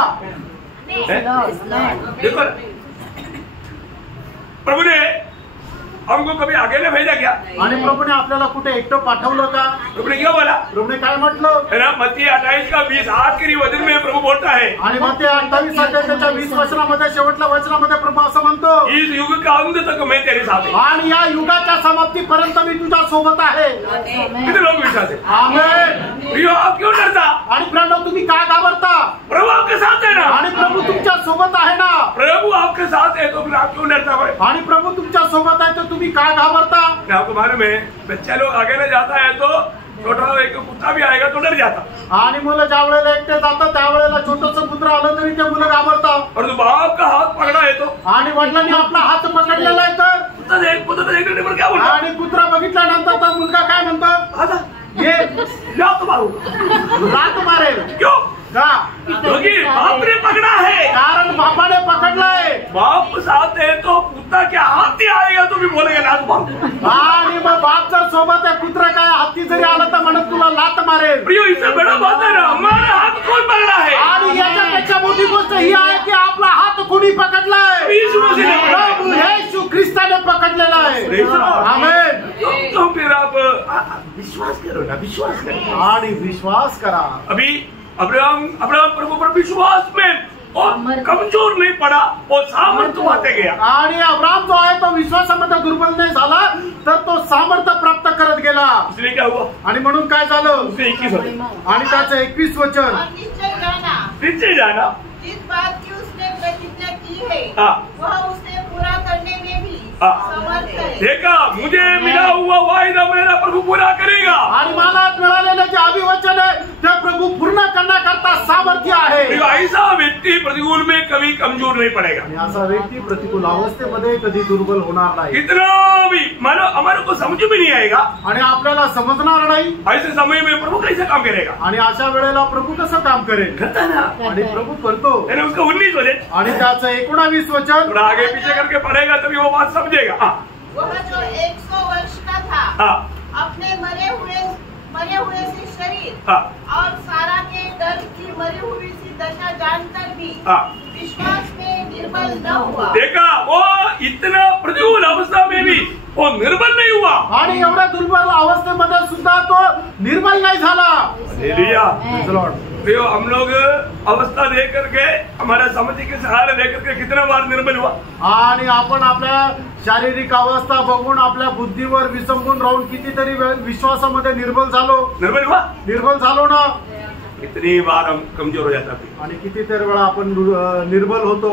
देखो, प्रभु ने हमको कभी अकेले भेजा क्या? आणि प्रभूने आपल्याला कुठे एकटं पाठवलं का? प्रभु ने क्या बोला? प्रभूने काय म्हटलं? है ना, मत्ती 28 का 20 आखिरी वचन में प्रभु बोलता है. आणि मत्ती 28 अध्यायाच्या 20 वचनामध्ये शेवटल्या वचनामध्ये प्रभु असं म्हणतो, इस युग का अंत तक मैं तेरे साथ हूं. आणि या युगाच्या समाप्तीपर्यंत मी तुझ्या सोबत आहे. कितने लोग विश्वास है? आमेन. प्रियो, आप क्यों डरता? आणि प्रियांनो तुम्ही का घाबरता? प्रभु आपके साथ है ना. आणि प्रभु तुमच्या सोबत आहे ना. प्रभु आपके साथ है तो फिर आप क्यों डरता भाई? आणि प्रभु तुमच्या सोबत आहे तर तुम्ही का घाबरता? आपको मालूम है, बच्चा लोग आगे न जाता है तो छोटा एक कुत्ता भी आएगा तो डर जाता. आणि मुलं ज्या वेळेला एकटे जातात त्यावेळेला छोटंसं कुत्र आलं तरी ते मुलं घाबरतात. और तो बाप का हाथ पकड़ा है तो आणि वडिलांनी आपला हात पकडलेला आहे तर कुत्ता देखने पर क्या बोला? आणि कुत्रा बघितल्यानंतर तर मुलगा काय म्हणतो? ये लात मारू. लात मारेल. क्यों? का? क्योंकि बाप ने पकड़ा है. कारण बापाने पकडलाय. बाप साथ है तो कुत्ता क्या हाथी आएगा तो भी बोलेगा लात मारू. आणि मग बाप जर सोबत आहे कुत्रा काय हत्ती जरी आलं तर म्हणत तुला लात मारेल. प्रियो, इससे बड़ा बात है ना, हमारा हाथ कौन पकड़ा है? आणि याच्यापेक्षा मोठी गोष्ट ही आहे की आपला हात कोणी पकडलाय? प्रभू येशू ख्रिस्ताने पकडलेला आहे. आमेन. तो फिर आप विश्वास करो ना, विश्वास करो. आणि विश्वास करा. अभी अब्राहम प्रभु पर विश्वास में और कमजोर नहीं पड़ा, वो सामर्थ्य पाते गया. आणि अब्राहम जो आहे तो विश्वासामध्ये दुर्बल नाही झाला तर तो सामर्थ्य प्राप्त करत गेला. इसलिए क्या हुआ? आणि म्हणून काय झालं? उसने 21 वचन. आणि त्याचं 21 वचन. और नीचे जाना जिस बात की उसने प्रतिज्ञा की है वह उसने पूरा करने में भी समर्थ है. देखा, मुझे मिला हुआ वायदा मेरा प्रभु पूरा करेगा. आणि मला मिळालेलं जे अभिवचन आहे ते प्रभु पूर्ण करण्याकरता सामर्थ्य आहे. ऐसा व्यक्ति प्रतिकूल में कभी कमजोर नहीं पड़ेगा. आणि असा व्यक्ती प्रतिकूल अवस्थेमध्ये कधी दुर्बल होणार नाही. कितना भी मानो हमारे को समझ में नहीं आएगा. आणि आपल्याला समजणार नाही. ऐसे समय में प्रभु कैसे काम करेगा? आणि अशा वेळेला प्रभु कसं काम करेल? करता ना. आणि प्रभु करतो. उसका 19 वचन. आणि त्याचं 19 वचन. आगे पीछे करके पढ़ेगा तभी वो बात समझेगा. वह जो 100 वर्ष का था अपने मरे हुए से शरीर और सारा के गर्भ की मरी हुई सी दशा जानकर भी विश्वास में निर्बल न हुआ। देखा, वो इतना प्रतिकूल अवस्था में भी वो निर्बल नहीं हुआ आणि एवढ्या दुर्बल अवस्थेमध्ये सुद्धा तो निर्बल नाही झाला। हालेलुया। प्रियो, हम लोग अवस्था देख करके, हमारा समझ के सहारा देख करके कितना बार निर्बल हुआ, आणि आपण आपल्या शारीरिक अवस्था बघून आपल्या बुद्धीवर विसंबून राहून कितीतरी विश्वासामध्ये निर्बल झालो ना। कितनी बार हम कमजोर हो जाता है आणि कितीतरी वेळा आपण निर्बल होतो।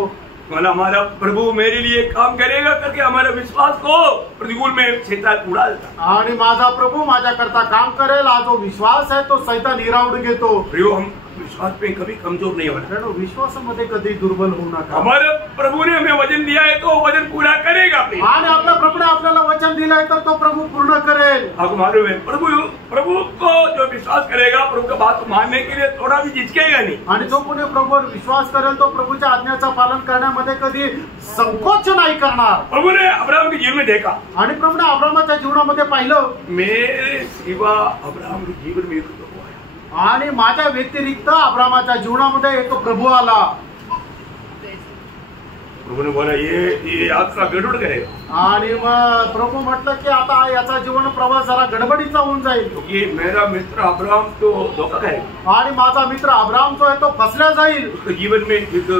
मतलब हमारा प्रभु मेरे लिए काम करेगा करके हमारे विश्वास को प्रतिकूल में शैतान उड़ा देता। आणि माझा प्रभू माझ्याकरता काम करेल हा जो विश्वास आहे तो सैतान हिरावून घेतो। प्रियो, हम विश्वास पे कभी कमजोर नहीं होना, विश्वासामध्ये कधी दुर्बल होऊ नका। हमारे प्रभु ने हमें वचन दिया है तो वचन पूरा करेगा। आणि आपल्या प्रभूने आपल्याला वचन दिलंय तर तो प्रभू पूर्ण करेल। आपको मालूम है, प्रभु को जो विश्वास करेगा, प्रभु का बात मानने के लिए थोड़ा भी झिझकेगा नहीं। आणि जो कोणी प्रभूवर विश्वास करेल तो प्रभूच्या आज्ञाचं पालन करण्यामध्ये कधी संकोच नाही करणार। प्रभु ने अब्राहम के जीवन में देखा, आणि प्रभूने अब्राहमाच्या जीवनामध्ये पाहिलं, मेरे सिवा अब्राहम के जीवन में एक प्रभु आया, आणि माझ्या व्यतिरिक्त अब्राहमाच्या जीवनामध्ये एक प्रभू आला। प्रभु ने बोला ये यात्रा गडबड करेगा। आणि मग प्रभू म्हटलं की आता याचा जीवन प्रवास जरा गडबडीचा होऊन जाईल, क्योंकि मेरा मित्र अब्राहम तो धोखा करेगा, आणि माझा मित्र अब्राहम जो आहे तो फसल्या जाईल। उसके जीवन में एक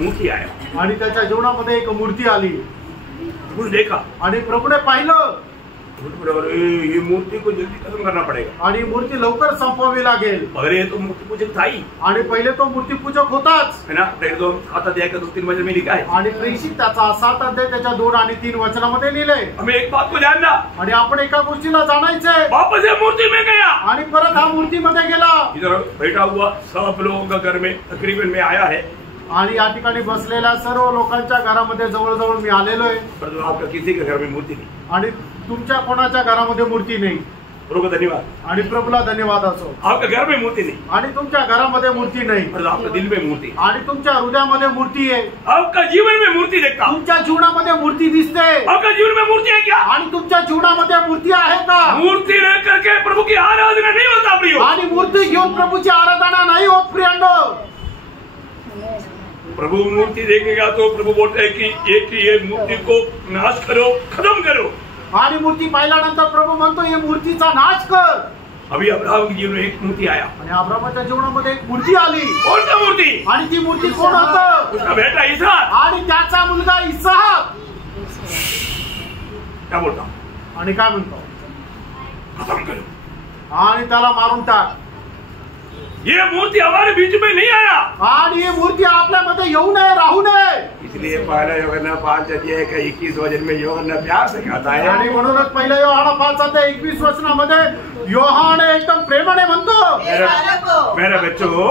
मूर्ति आया, आणि त्याच्या जीवनामध्ये एक मूर्ती आली। प्रभु ने देखा, आणि प्रभूने पाहिलं, ये मूर्ति को जल्दी खत्म करना पड़ेगा, आणि मूर्ती लवकर संपवावी लागेल। अगर ये तो मूर्ति पूजक था ही, आणि पहिले तो मूर्ती पूजक होताच है ना। तो खाता दिया का 2-3 वचन में लिखा है, आणि प्रेषित त्याचा 7 अध्याय त्याच्या 2 आणि 3 वचनामध्ये लिहिलंय। हमें एक बात को जानना, आणि आपण एका गोष्टीला जाणायचंय, वापस ये मूर्ति में गया, आणि परत हा मूर्तीमध्ये गेला। इधर बैठा हुआ सब लोगों का घर में तकरीबन में आया है, आणि या ठिकाणी बसलेल्या सर्व लोकांच्या घरामध्ये जवळजवळ मी आलेलो आहे, परंतु आपका किसी के घर में मूर्ति नहीं। आणि तुमच्या कोणाच्या घरामध्ये मूर्ती नाही। प्रभु को धन्यवाद, आणि प्रभूला धन्यवाद असो। आपके घर में मूर्ति नहीं, आणि तुमच्या घरामध्ये मूर्ती नाही, परंतु आपके दिल में मूर्ति, आणि तुमच्या हृदयामध्ये मूर्ती आहे। आपका जीवन में मूर्ति देखता, तुमच्या जीवनामध्ये मूर्ती दिसते। आपका जीवन में मूर्ति है क्या? आणि तुमच्या जीवनामध्ये मूर्ती आहे का? मूर्ति रह करके प्रभु की आराधना नहीं होता प्रियो। आणि मूर्ती घेऊन प्रभूची आराधना नाही होत प्रियांनो। प्रभु मूर्ति देखेगा तो प्रभु बोलते हैं कि एक ये मूर्ति को नाश करो, खत्म करो। आणि मूर्ती पाहिल्यानंतर प्रभू म्हणतो ये मूर्तीचा नाश कर। अभी अब्राहम के जीवन में एक मूर्ति आया, आणि अब्राहमाच्या जीवनामध्ये एक मूर्ती आली। कौन सा मूर्ति? आणि ती मूर्ती कोण होतं? उसका बेटा इसहाक। आणि त्याचा मुलगा इसहाक। क्या बोलता? आणि काय म्हणतो? खत्म करो, आणि त्याला मारून टाक। ये मूर्ति हमारे बीच में नहीं आया, आणि ही मूर्ती आपल्यामध्ये येऊ नये, राहू नये। इसलिए पहला यूहन्ना 5:21 वचन में यूहन्ना प्यार से कहता है, आणि म्हणूनच पहिल्या योहाना 5:21 वचनामध्ये योहान एकदम प्रेमाने म्हणतो, मेरे बच्चों,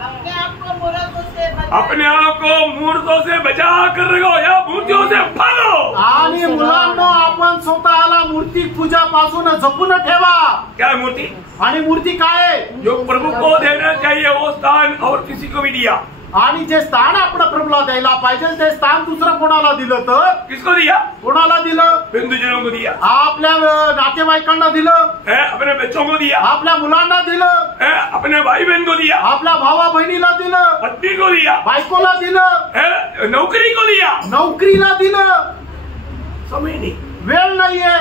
अपने आप को मूर्खों से अपने आप को मूर्खों से बचा कर रखो या मूर्तियों से भागो। आणि मुलांनो, आपण स्वतःला मूर्ती पूजापासून जपून ठेवा। क्या है मूर्ति? आणि मूर्ती काय आहे? जो प्रभु को देना चाहिए वो स्थान और किसी को भी दिया। आणि जे स्थान आपण प्रभूला द्यायला पाहिजे ते स्थान दुसरं कोणाला दिलं तर? किसको दिया? कोणाला दिलं? बंधुजनों को दिया, आपल्या नातेवाईकांना दिलं, अपने बच्चों को दिया, आपल्या मुलांना दिलं, अपने भाई बहन को दिया, आपल्या भावा बहिणीला दिलं, पत्नी को दिया, बायकोला दिलं, नौकरी को दिया, नोकरीला दिलं। समय नहीं, वेळ नाहीये।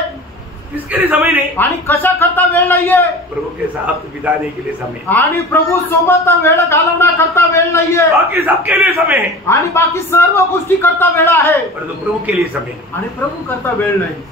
किसके लिए समय नहीं? आणि कशा करता वेळ नाहीये? प्रभु के साथ बिताने के लिए समय, आणि प्रभू सोबत वेळ घालवण्याकरता वेळ नाहीये। बाकी सबके लिए समय है, आणि बाकी सर्व गोष्टी करता वेळ आहे, परंतु प्रभु के लिए समय है। आणि प्रभू करता वेळ नाही।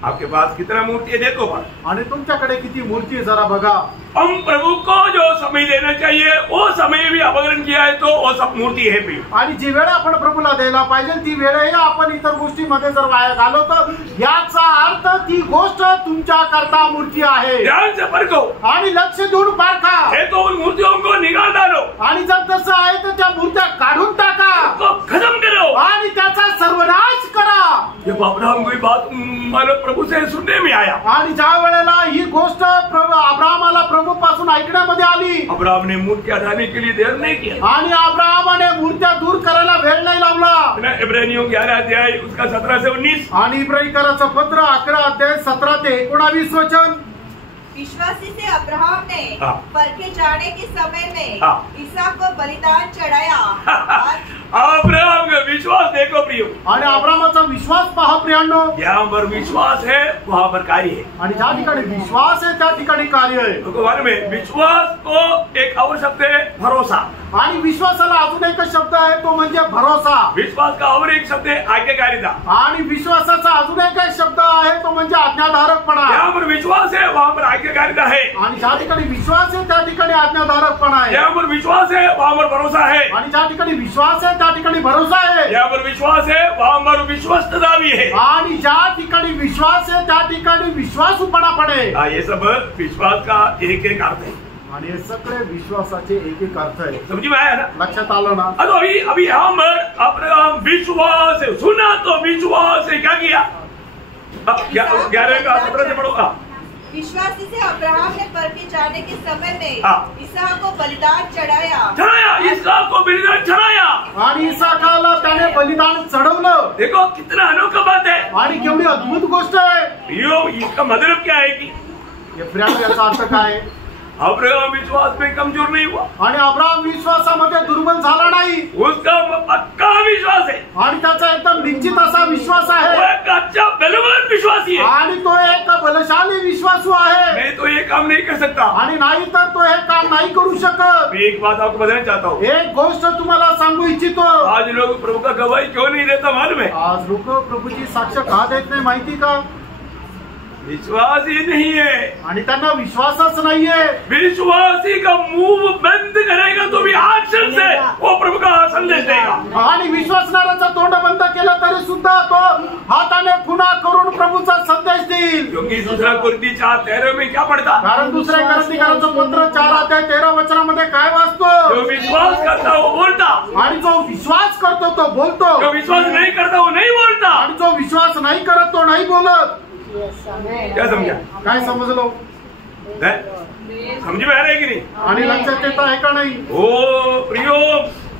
आपके पास कितना मूर्ति है देखो, आणि तुमच्याकडे किती मूर्ती आहे जरा बघा। हम प्रभु को जो समय देना चाहिए वो समय भी अपहरण किया है तो वो सब मूर्ति है प्रिय। आणि जी वेळ आपण प्रभूला द्यायला पाहिजे ती वेळही आपण इतर गोष्टीमध्ये जर वाया घालवतो, याचा अर्थ ती गोष्ट तुमच्या करता मूर्ती आहे। ध्यान से परखो आणि लक्ष देऊन पारखा। है तो उन मूर्तियों को निकाल डालो, आणि जर तसं आहे तर त्या मूर्त्या काढून टाका, तो खत्म करो, आणि त्याचा सर्वनाश करा। जब अब्राहम की बात मानो प्रभु से सुनने में आया, आणि ज्या वेळेला ही गोष्ट अब्राहमाला प्रभू पासून ऐकण्यामध्ये आली, अब्राहम ने मूर्ति हटाने के लिए देर नहीं किया, आणि अब्राहमाने मूर्त्या दूर करायला वेळ नाही लावला। इब्रानियों 11 अध्याय उसका 17 से 19, आणि इब्रानिकराचं पत्र 11 अध्याय 17 ते 19 वचन। विश्वासी से अब्राहम ने परखे जाने के समय में हाँ। इसहाक को बलिदान चढ़ाया और अब्राहम का विश्वास देखो प्रियो, आणि अब्रामाचा विश्वास पहा प्रियांनो. यहाँ पर विश्वास है वहाँ पर कार्य है. आणि ज्या ठिकाणी विश्वास आहे त्या ठिकाणी कार्य आहे. भगवान में विश्वास को एक और शब्द है भरोसा. आणि विश्वासाला अजून एक शब्द आहे तो म्हणजे भरोसा. विश्वास का और एक शब्द है आज्ञाकारिता. आणि विश्वासाचा अजून एक शब्द आहे तो म्हणजे आज्ञाधारकपणा. यहाँ पर विश्वास है वहाँ पर आज्ञाकारिता है. आणि ज्या ठिकाणी विश्वास आहे त्या ठिकाणी आज्ञाधारकपणा आहे. यहाँ पर विश्वास है वहाँ पर भरोसा है. आणि ज्या ठिकाणी विश्वास आहे त्या ठिकाणी भरोसा आहे. यहाँ पर विश्वास है वहाँ पर विश्वस्तता भी है. आणि ज्या ठिकाणी विश्वास आहे त्या ठिकाणी विश्वासूपणा पण आहे. ये सब विश्वास का एक एक अर्थ है. आणि हे सगळे विश्वासाचे एक एक अर्थ आहे. समझ में आया ना? लक्षात आलं ना? अभी यहाँ पर अब्राहम विश्वास है, सुना तो विश्वास है, क्या किया? 11 का 17 से पढ़ो. विश्वासी से अब्राहम ने परखी जाने के समय में इसहाक को बलिदान चढ़ाया. इसहाक को बलिदान चढ़ाया. आणि इसाकाला त्याने बलिदान चढवलं. देखो कितना अनोखा बात है. आणि केवढी अद्भुत गोष्ट आहे. इसका मतलब क्या है कि याचा अर्थ काय? अब्राहम विश्वास में कमजोर नहीं हुआ. आणि अब्राहम विश्वासामध्ये दुर्बल झाला नाही. उसका पक्का विश्वास है. आणि त्याचा एकदम निश्चित असा विश्वास आहे. वो एक अच्छा बलवान विश्वासी है. आणि तो एक बलशाली विश्वासू आहे. मैं तो ये काम नहीं कर सकता. आणि नाही तर तो हे काम नाही करू शकत. मैं एक बात आपको बताना चाहता हूँ. एक गोष्ट तुम्हाला सांगू इच्छितो. आज लोग प्रभु का गवाही क्यों नहीं देता मालूम है? आज लोक प्रभूची साक्ष का देत नाही माहिती का? विश्वास ही नहीं है. आणि त्यांना विश्वासच नाहीये. विश्वासी का मुंह बंद करेगा तो भी आसन से वो प्रभु का संदेश देगा. आणि विश्वासणाऱ्याचं तोंड बंद केलं तरी सुद्धा तो हाताने खुणा करून प्रभूचा संदेश देईल. क्योंकि दूसरा कुरिन्थी 4:13 में क्या पढ़ता? कारण दुसऱ्या कोरिन्थीकरांचं पत्र 4:13 काय वाचतो? जो विश्वास करता वो बोलता. आणि जो विश्वास करतो तो बोलतो. जो विश्वास नहीं करता वो नहीं बोलता. आणि जो विश्वास नाही करत तो नाही बोलत. क्या समझा? काय समजलो? समझ में आ रहा है कि नहीं? आणि लक्षात येत आहे का नाही? ओ प्रियो,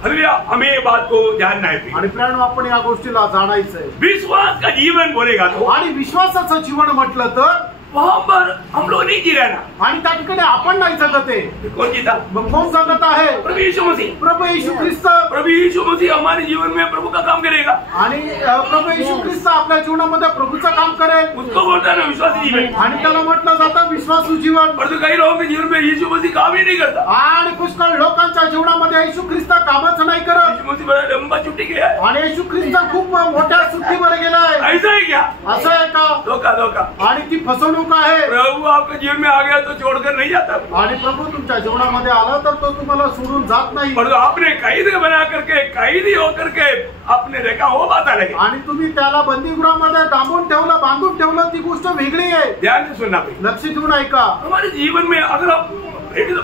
हालेलुया, हमें ये बात को जानना है. आणि प्रियांनो, आपण या गोष्टीला जाणायचंय. विश्वास का जीवन बोलेगा तो, आणि विश्वासाचं जीवन म्हटलं तर वहाँ पर हम लोग नहीं जी रहे ना. आणि त्या ठिकाणी आपण नाही जगत आहे. कौन जीता? मग कोण जगत आहे? प्रभु यीशु मसीह. प्रभु येशू ख्रिस्त. प्रभु यीशु मसीह हमारे जीवन में प्रभु का काम करेगा. आणि प्रभु येशू ख्रिस्त आपल्या जीवनामध्ये प्रभूचं काम करेल. उसको बोलता है ना विश्वासी जीवन. आणि त्याला म्हटलं जातं विश्वासू जीवन. परंतु काही लोगों के जीवन में यीशु मसीह काम ही नहीं करता. आणि पुष्कळ लोकांच्या जीवनामध्ये येशू ख्रिस्त कामच नाही करत. यीशु मसीह बड़ा लंबा छुट्टी गया है. आणि येशू ख्रिस्त खूप मोठ्या सुट्टीवर गेलाय. ऐसा है क्या? असं आहे का? धोखा धोखा. आणि ती फसवणूक आहे. प्रभु आपके जीवन में आ गया तो छोड़कर नहीं जाता. आणि प्रभू तुमच्या जीवनामध्ये आला तर तो तुम्हाला सोडून जात नाही. परंतु आपने कैद बना करके, कैदी होकर के आपने देखा वो बात अलग है. आणि तुम्ही त्याला बंदीगृहामध्ये दाबून ठेवलं, बांधून ठेवलं, ती गोष्ट वेगळी आहे. ध्यान से सुनना भाई. लक्ष देऊन ऐका. हमारे जीवन में अगर आप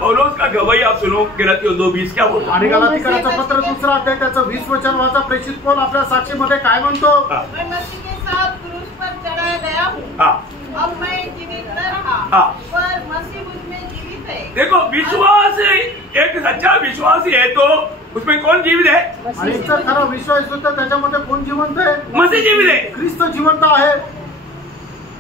पौलुस का गवाही आप सुनो, गलातियों 2:20 क्या बोलता? आणि गलातिकराचं पत्र 2 अध्याय त्याचं 20 वचन वाचा. प्रेषित पौल आपल्या साक्षीमध्ये काय म्हणतो? मैं मसीह के साथ क्रूस पर चढ़ाया गया हूँ. अब मैं जीवित न रहा, पर मसीह मुझ में जीवित है. देखो, विश्वास एक सच्चा विश्वासी है तो उसमें कौन जीवित है? आणि जर खरा विश्वास होता त्याच्यामध्ये कोण जिवंत आहे? मसीह जीवित है. ख्रिस्त जिवंत आहे.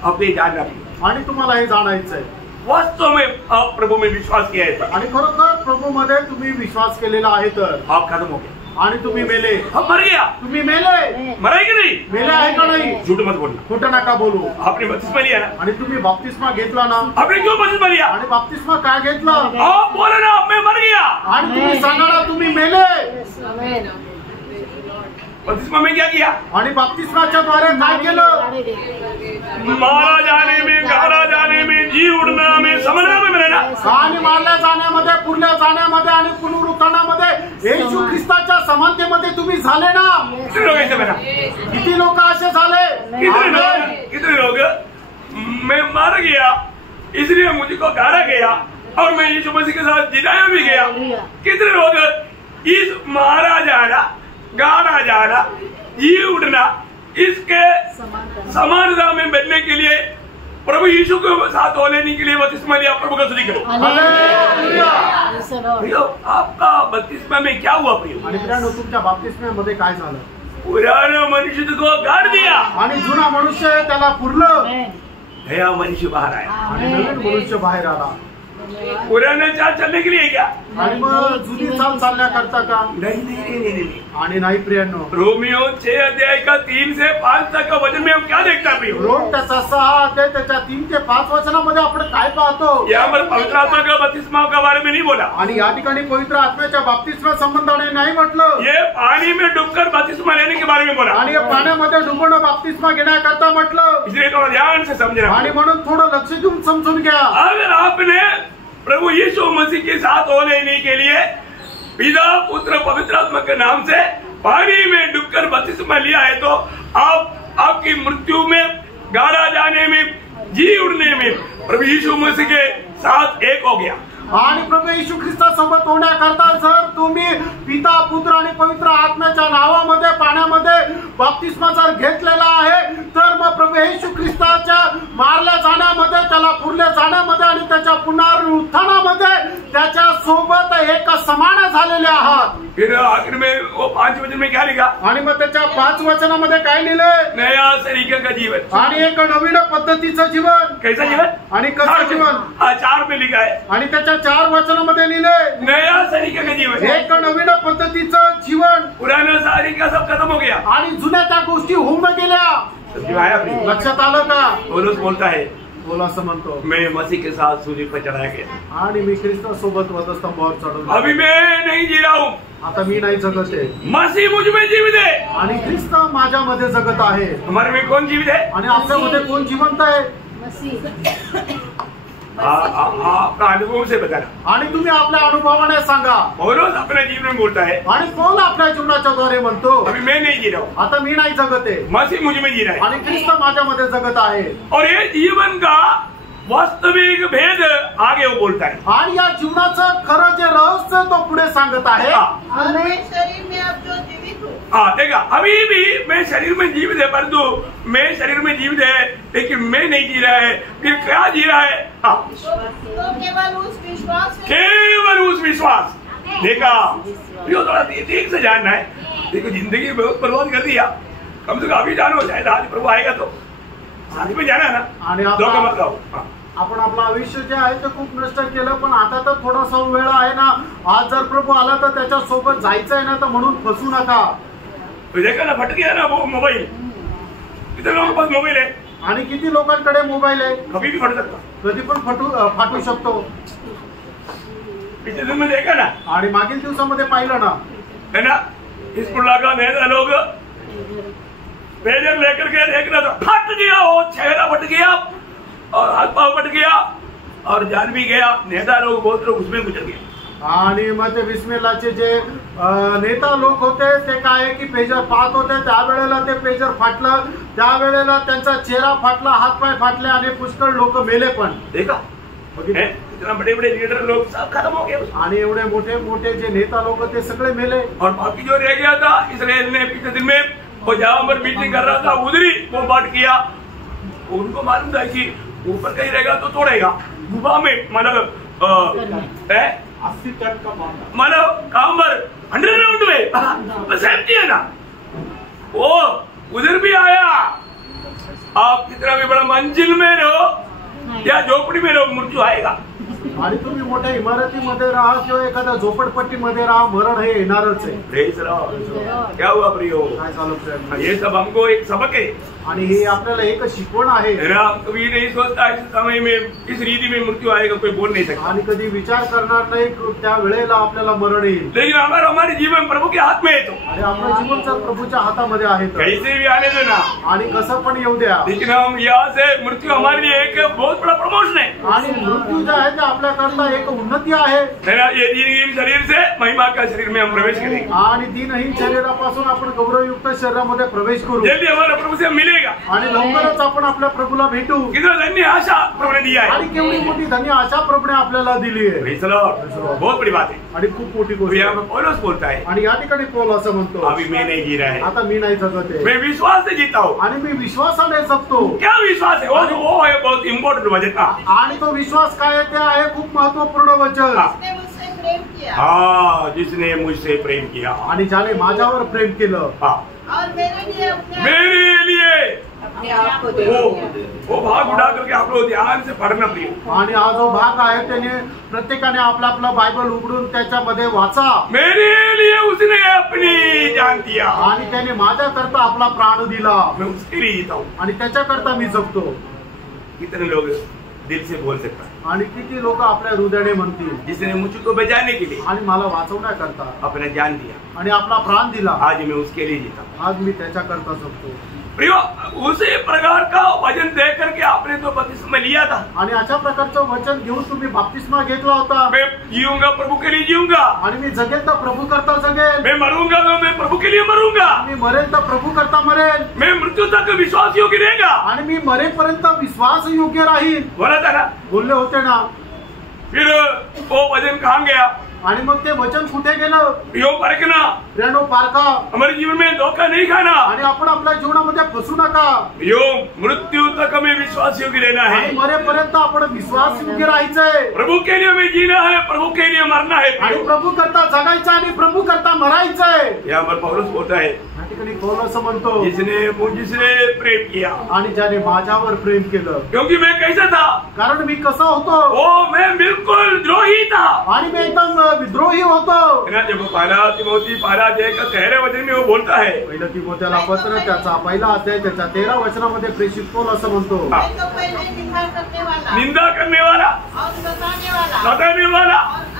अब ये जानना. आणि तुम्हाला हे जाणायचं आहे. वास्तव में आप प्रभु में विश्वास किया है आणि खरोखर प्रभू मध्ये तुम्ही विश्वास केलेला आहे तर आप खत्म हो गए. आणि तुम्ही मेले. हम मर गया. तुम्ही मेले. मराय की नहीं? मेले आहे का नाही? झूठ मत बोलना. खोटं नका बोलू. आपने बपतिस्मा लिया ना? आणि तुम्ही बाप्तिस्मा घेतला ना? आपने क्यों बपतिस्मा लिया? आणि बाप्तिस्मा काय घेतला? आप बोले ना मैं मर गया. आणि तुम्ही सांगा ना तुम्ही मेले. बपतिस्मा में क्या किया? आणि बाप्तिस्माच्या द्वारे काय केलं? मारा जाने में, गाड़ा जाने में, जी उड़ना में, समझना में मिलेना. आणि मारल्या जाण्यामध्ये, पुरल्या जाण्यामध्ये आणि पुनरुत्थानामध्ये येशू ख्रिस्ताच्या समानतेमध्ये तुम्ही झाले ना? कितने लोग ऐसे बना? किती लोक असे झाले? कितने लोग? मैं मर गया इसलिए मुझको गाड़ा गया और मैं यीशु मसीह के साथ जिलाया भी गया. कितने लोग इस मारा जाना, गाड़ा जाना, जी उठना, इसके समानता में बनने के लिए प्रभु यीशु के साथ हो लेने के लिए बपतिस्मा लिया. प्रभु का स्तुति करो. आपका बपतिस्मा में क्या हुआ प्रियो? आणि तुमच्या बाप्तिस्म्यामध्ये काय झालं? पुराना मनुष्य को गाड़ दिया आणि जुना मनुष्य त्याला पुरलं. नया मनुष्य बाहर आया. आणि नवीन मनुष्य बाहेर आला. पुराना चाल चलने के लिए क्या? आणि मग जुनी चाल चालण्याकरता का? नहीं। आणि नाही प्रियांनो, रोमियो 6 अध्याय का 3 से 5 तक का वचन में हम क्या देखता है प्रियो? रोम त्याचा 6 अध्याय त्याच्या 3 ते 5 वचनामध्ये आपण काय पाहतो? यहाँ पर पवित्र आत्मा का बपतिस्मा का बारे में नहीं बोला। आणि या ठिकाणी पवित्र आत्म्याच्या बाप्तिस्मा संबंधाने नाही म्हटलं, ये पानी में डूबकर बपतिस्मा लेने के बारे में बोला। आणि पाण्यामध्ये डुबणं बाप्तिस्मा घेण्याकरता म्हटलं। इसलिए थोड़ा ध्यान से समझना। आणि म्हणून थोडं लक्ष देऊन समजून घ्या। अगर आपने प्रभु यीशु मसीह के साथ हो लेने के लिए पिता पुत्र पवित्र आत्मा के नाम से पानी में डूबकर बपतिस्मा लिया है तो आप आपकी मृत्यु में गाड़ा जाने में जी उड़ने में प्रभु यीशु मसीह के साथ एक हो गया। आणि प्रभू येशू ख्रिस्तासोबत होण्याकरता जर तुम्ही पिता पुत्र आणि पवित्र आत्म्याच्या नावामध्ये पाण्यामध्ये बाप्तिस्मा जर घेतलेला आहे तर मग प्रभू येशू ख्रिस्ताच्या मारल्या जाण्यामध्ये, त्याला पुरल्या जाण्यामध्ये आणि त्याच्या पुनरुत्थानामध्ये त्याच्या सोबत एक समान झालेले आहात। फिर आखिर में वो 5 वचन में क्या लिखा? आणि मग त्याच्या 5 वचनामध्ये काय लिहिलंय? नया तरीके का जीवन। आणि एक नवीन पद्धतीचं जीवन। कैसा जीवन? आणि कसं जीवन? 4 में लिखा है। आणि त्याच्या 4 वचनामध्ये लिहिलंय नया तरीके का जीवन। एक नवीन पद्धतीचं जीवन। पुराना तरीका सब खत्म हो गया, आणि जुन्या त्या गोष्टी होऊन गेल्या। लक्षात आलं का? पौलुस बोलता है बोला असं म्हणतो, मैं मसीह के साथ सूली पर चढ़ाया गया। आणि मी ख्रिस्तासोबत वधस्तंभावर चढवलो। अभी मैं नहीं जी रहा हूँ, आता मी नाही जगत आहे, मसीह मुझ में जीवित है। आणि ख्रिस्त माझ्यामध्ये जगत आहे। हमारे में कौन जीवित है? आणि आपल्यामध्ये कोण जिवंत आहे? मसीह। आपका अनुभव से बताना। आणि तुम्ही आपल्या अनुभवाने सांगा। पौलुस अपने जीवन में बोलता है आणि कोण आपल्या जीवनाच्या द्वारे म्हणतो, अभी मैं नहीं जी रहा हूँ, आता मी नाही जगत आहे, मसीह मुझ में जी रहा है। आणि ख्रिस्त माझ्यामध्ये जगत आहे। और ये जीवन का वास्तविक भेद आगे वो बोलता है। आणि या जीवनाचं खरं जे रहस्य तो पुढे सांगत आहे। और मैं शरीर में अब जो जीवित हूँ, देखा, अभी भी मैं शरीर में जीवित है, परंतु मैं शरीर में जीवित है लेकिन मैं नहीं जी रहा है। फिर क्या जी रहा है? तो केवल उस विश्वास में, केवल उस विश्वास। देखा, यो थोड़ा ठीक से जानना है। देखो, जिंदगी बहुत बर्बाद कर दिया, कम से कम अभी जानो, शायद आज प्रभु आएगा तो आज में जाना ना। आणि धोखा मत खाओ। आपण आपलं आयुष्य जे आहे ते खूप नष्ट केलं, पण आता तर थोडासा वेळ आहे ना। आज जर प्रभू आला तर त्याच्या सोबत जायचं आहे ना, तर म्हणून फसू नका। देखा ना, फट गया ना वो मोबाइल। कितने लोगों के पास मोबाइल है? आणि किती लोकांकडे मोबाईल आहे? कभी भी फट सकता, कधी पण फाटू शकतो। पिछले दिन में देखा ना, आणि मागील दिवसामध्ये पाहिलं ना, है ना, स्कूल लगा नेता लोग पेजर लेकर के देखना तो फट गया, वो चेहरा फट गया और हाथ पांव फट गया और जान भी गया। नेता लोग, बहुत लोग उसमें गुजर गए। आणि मग ते विस्मेलाचे जे नेता लोक होते ते काय की पेजर पाहत होते, त्यावेळेला ते पेजर फाटलं, त्यावेळेला त्यांचा चेहरा फाटला, हातपाय फाटले आणि पुष्कळ लोक मेले पण। देखा, इतना बड़े बड़े लीडर लोग सब खत्म हो गए। आणि एवढे मोठे मोठे जे नेता लोक ते सगळे मेले। और बाकी जो रह गया था, इसराइल ने पिछले दिन में वो जहां पर मीटिंग कर रहा था उधर ही बॉम्बार्ड किया। उनको मालूम था कि ऊपर कहीं रहेगा तो तोड़ेगा, गुफा में, मतलब 80 टन का मामला, मतलब कांबर अंडरग्राउंड में सेफ्टी है ना, वो उधर भी आया। आप कितना भी बड़ा मंजिल में रहो या झोपड़ी में रहो, मृत्यू आएगा। आणि तुम्ही मोठ्या इमारतीमध्ये राहा किंवा एखाद्या झोपडपट्टीमध्ये राहा, मरण हे येणारच आहे। Praise Lord. क्या हुआ प्रियो? काय झालं प्रियो? ये सब हमको एक सबक है, आणि हे आपल्याला एक शिकवण आहे। हम कभी नहीं सोचता इस समय में इस रीति में मृत्यू आएगा, कोई बोल नहीं सकता। आणि कधी विचार करणार नाही त्या वेळेला आपल्याला मरण येईल। लेकिन हमारे जीवन प्रभु के हाथ में है तो, आणि आपलं जीवन जर प्रभूच्या हातामध्ये आहे तर कैसे भी आने देना, आणि कसं पण येऊ द्या। लेकिन हम यहाँ से मृत्यु हमारे लिए एक बहुत बड़ा प्रमोशन है। आणि मृत्यू जे आहे ते आपल्याकरता एक उन्नती आहे। ये दीनहीन शरीर से महिमा का शरीर में हम प्रवेश करेंगे, आणि दीनहीन शरीरापासून आपण गौरवयुक्त शरीरामध्ये प्रवेश करू। जल्दी हमारा प्रभु से मिलेगा आणि लवकरच आपण आपल्या प्रभूला भेटू। कितना धन्य आशा प्रभु ने दिया है, आणि केवढी मोठी धन्य आशा प्रभूने आपल्याला दिली आहे। Praise Lord. बहुत बड़ी बात है। आणि खूप मोठी गोष्ट यहाँ आहे। पर पौलुस बोलता है, आणि या ठिकाणी पौल असं म्हणतो, अभी मैं नहीं जी रहा है, आता मी नाही जगत आहे, मैं विश्वास से जीता हूँ। आणि मी विश्वासाने जगतो। क्या विश्वास है? वो है बहुत इम्पोर्टेंट वचन। आणि तो विश्वास काय आहे ते आहे खूप महत्वपूर्ण वचन। जिसने मुझसे प्रेम किया, हाँ, जिसने मुझसे प्रेम किया आणि ज्याने माझ्यावर प्रेम केलं, हाँ, और मेरे लिए अपने मेरे लिए अपने आप को दे दिया। वो भाग उठा करके आप लोग ध्यान से पढ़ना प्रिय। आणि हा जो भाग आहे त्याने प्रत्येकाने आपला आपला बायबल उघडून त्याच्यामध्ये वाचा। मेरे लिए उसने अपनी जान दिया, आणि त्याने माझ्याकरता आपला प्राण दिला, मैं उसके लिए जीता हूँ। आणि त्याच्याकरता मी जगतो। कितने लोग दिल से बोल सकता है, आणि किती लोक आपल्या हृदयाने म्हणतील, जिसने मुझको बचाने के लिए आणि मला वाचवण्याकरता अपना जान दिया, आणि आपला प्राण दिला, आज मैं उसके लिए जीता हूँ। आज मी त्याच्याकरता जगतो। प्रियो, उसी प्रकार का वचन दे करके आपने तो बपतिस्मा लिया था। आणि अशा प्रकारचं वचन घेऊन तुम्ही बपतिस्मा घेतला होता। मैं जीऊंगा प्रभु के लिए जीऊंगा, आणि मी जगेल तर प्रभू करता जगेल, मैं मरूंगा तो मैं प्रभु के लिए मरूंगा, मी मरेल तर प्रभू करता मरेल, मैं मृत्यु तक विश्वास योग्य रहेगा। आणि मी मरेपर्यंत विश्वास योग्य राहील, बोला था ना। बोलले होते ना। फिर वो वचन कहाँ गया? आणि मग ते वचन कुठे गेलं? यो परखना, प्रेरणो पारखा, हमारे जीवन में धोखा नहीं खाना, आणि आपण आपल्या जीवनामध्ये फसू नका। यो मृत्यु तक हमें विश्वास योग्य रहना है, आणि मरेपर्यंत आपण विश्वास योग्य राहायचंय। प्रभु के लिए हमें जीना है, प्रभु के लिए मरना है। आणि प्रभू करता जगायचं आणि प्रभू करता मरायचंय। यहाँ पर पौलुस बोलता है, या ठिकाणी पौलुस असं म्हणतो, जिसने प्रेम किया, आणि ज्याने माझ्यावर प्रेम केलं, क्योंकि मैं कैसा था, कारण मी कसा होतो, वो मैं बिल्कुल द्रोही था, आणि मी एकदम विद्रोही होतो। जब पहला तिमोथी 12 का 13 वचन में वो बोलता है, पहिलं तिमोथेला पत्र त्याचा पहिला अध्याय त्याच्या 13 वचनामध्ये प्रेषित पौल असं म्हणतो, मैं तो पहले निंदा करने वाला, निंदा करने वाला, और सताने वाला, सताने वाला, और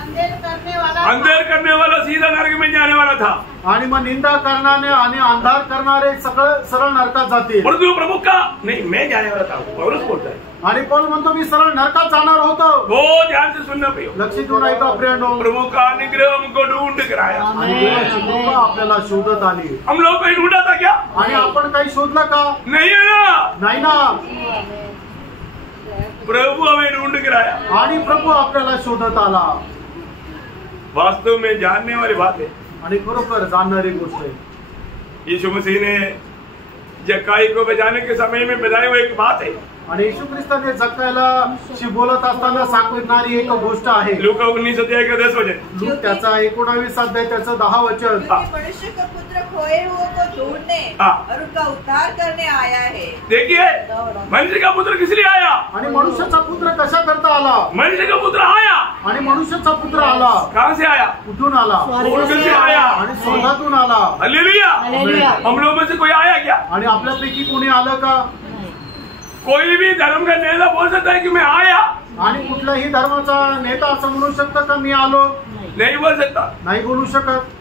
अंधेर करने वाला सीधा नरक में जाने वाला था। आणि मग निंदा करणारे आणि अंधार करणारे सगळं सरळ नरकात जातील। परंतु प्रभु का नहीं, मैं जाने वाला था, पौलुस बोलता है। आणि पौल म्हणतो मी सरळ नरकात जाणार होतो। वो ध्यान से सुनना प्रियो, लक्ष देऊन ऐका प्रियांनो, प्रभु का अनुग्रह हमको ढूंढ कर आया। आणि देवाची कृपा आपल्याला शोधत आली। हम लोग कहीं ढूंढा था क्या? आणि आपण काही शोधलं का? नहीं है ना, नाही ना। प्रभु हमें ढूंढ कर आया। आणि प्रभू आपल्याला शोधत आला। वास्तव में जानने वाली बात है, आणि खरोखर जाणणारी गोष्ट आहे। यीशु मसीह ने जक्काई को बचाने के समय में बताई हुई एक बात है। आणि येशू ख्रिस्ताने जक्कायला बोलत असताना सांगणारी एक गोष्ट आहे। लूका 19:10 वचन, त्याचा 19 अध्याय त्याचं 10 वचन, मनुष्य का पुत्र खोए हुए को ढूंढने और उनका उद्धार करने आया है। देखिए, मनुष्य का पुत्र किस लिए आया? आणि मनुष्याचा पुत्र कशा करता आला? मनुष्य का पुत्र आया। आणि मनुष्याचा पुत्र आला कहाँ से आया? कुठून आला? स्वर्ग से आया, आणि स्वर्गातून आला। हालेलुया। हम लोगों में से कोई आया क्या? आणि आपल्यापैकी कोणी आलं का? कोई भी धर्म का नेता बोल सकता है कि मैं आया? आणि कुठल्याही धर्माचा नेता असं म्हणू शकतो का मी आलो? नहीं बोल सकता। नाही बोलू शकत।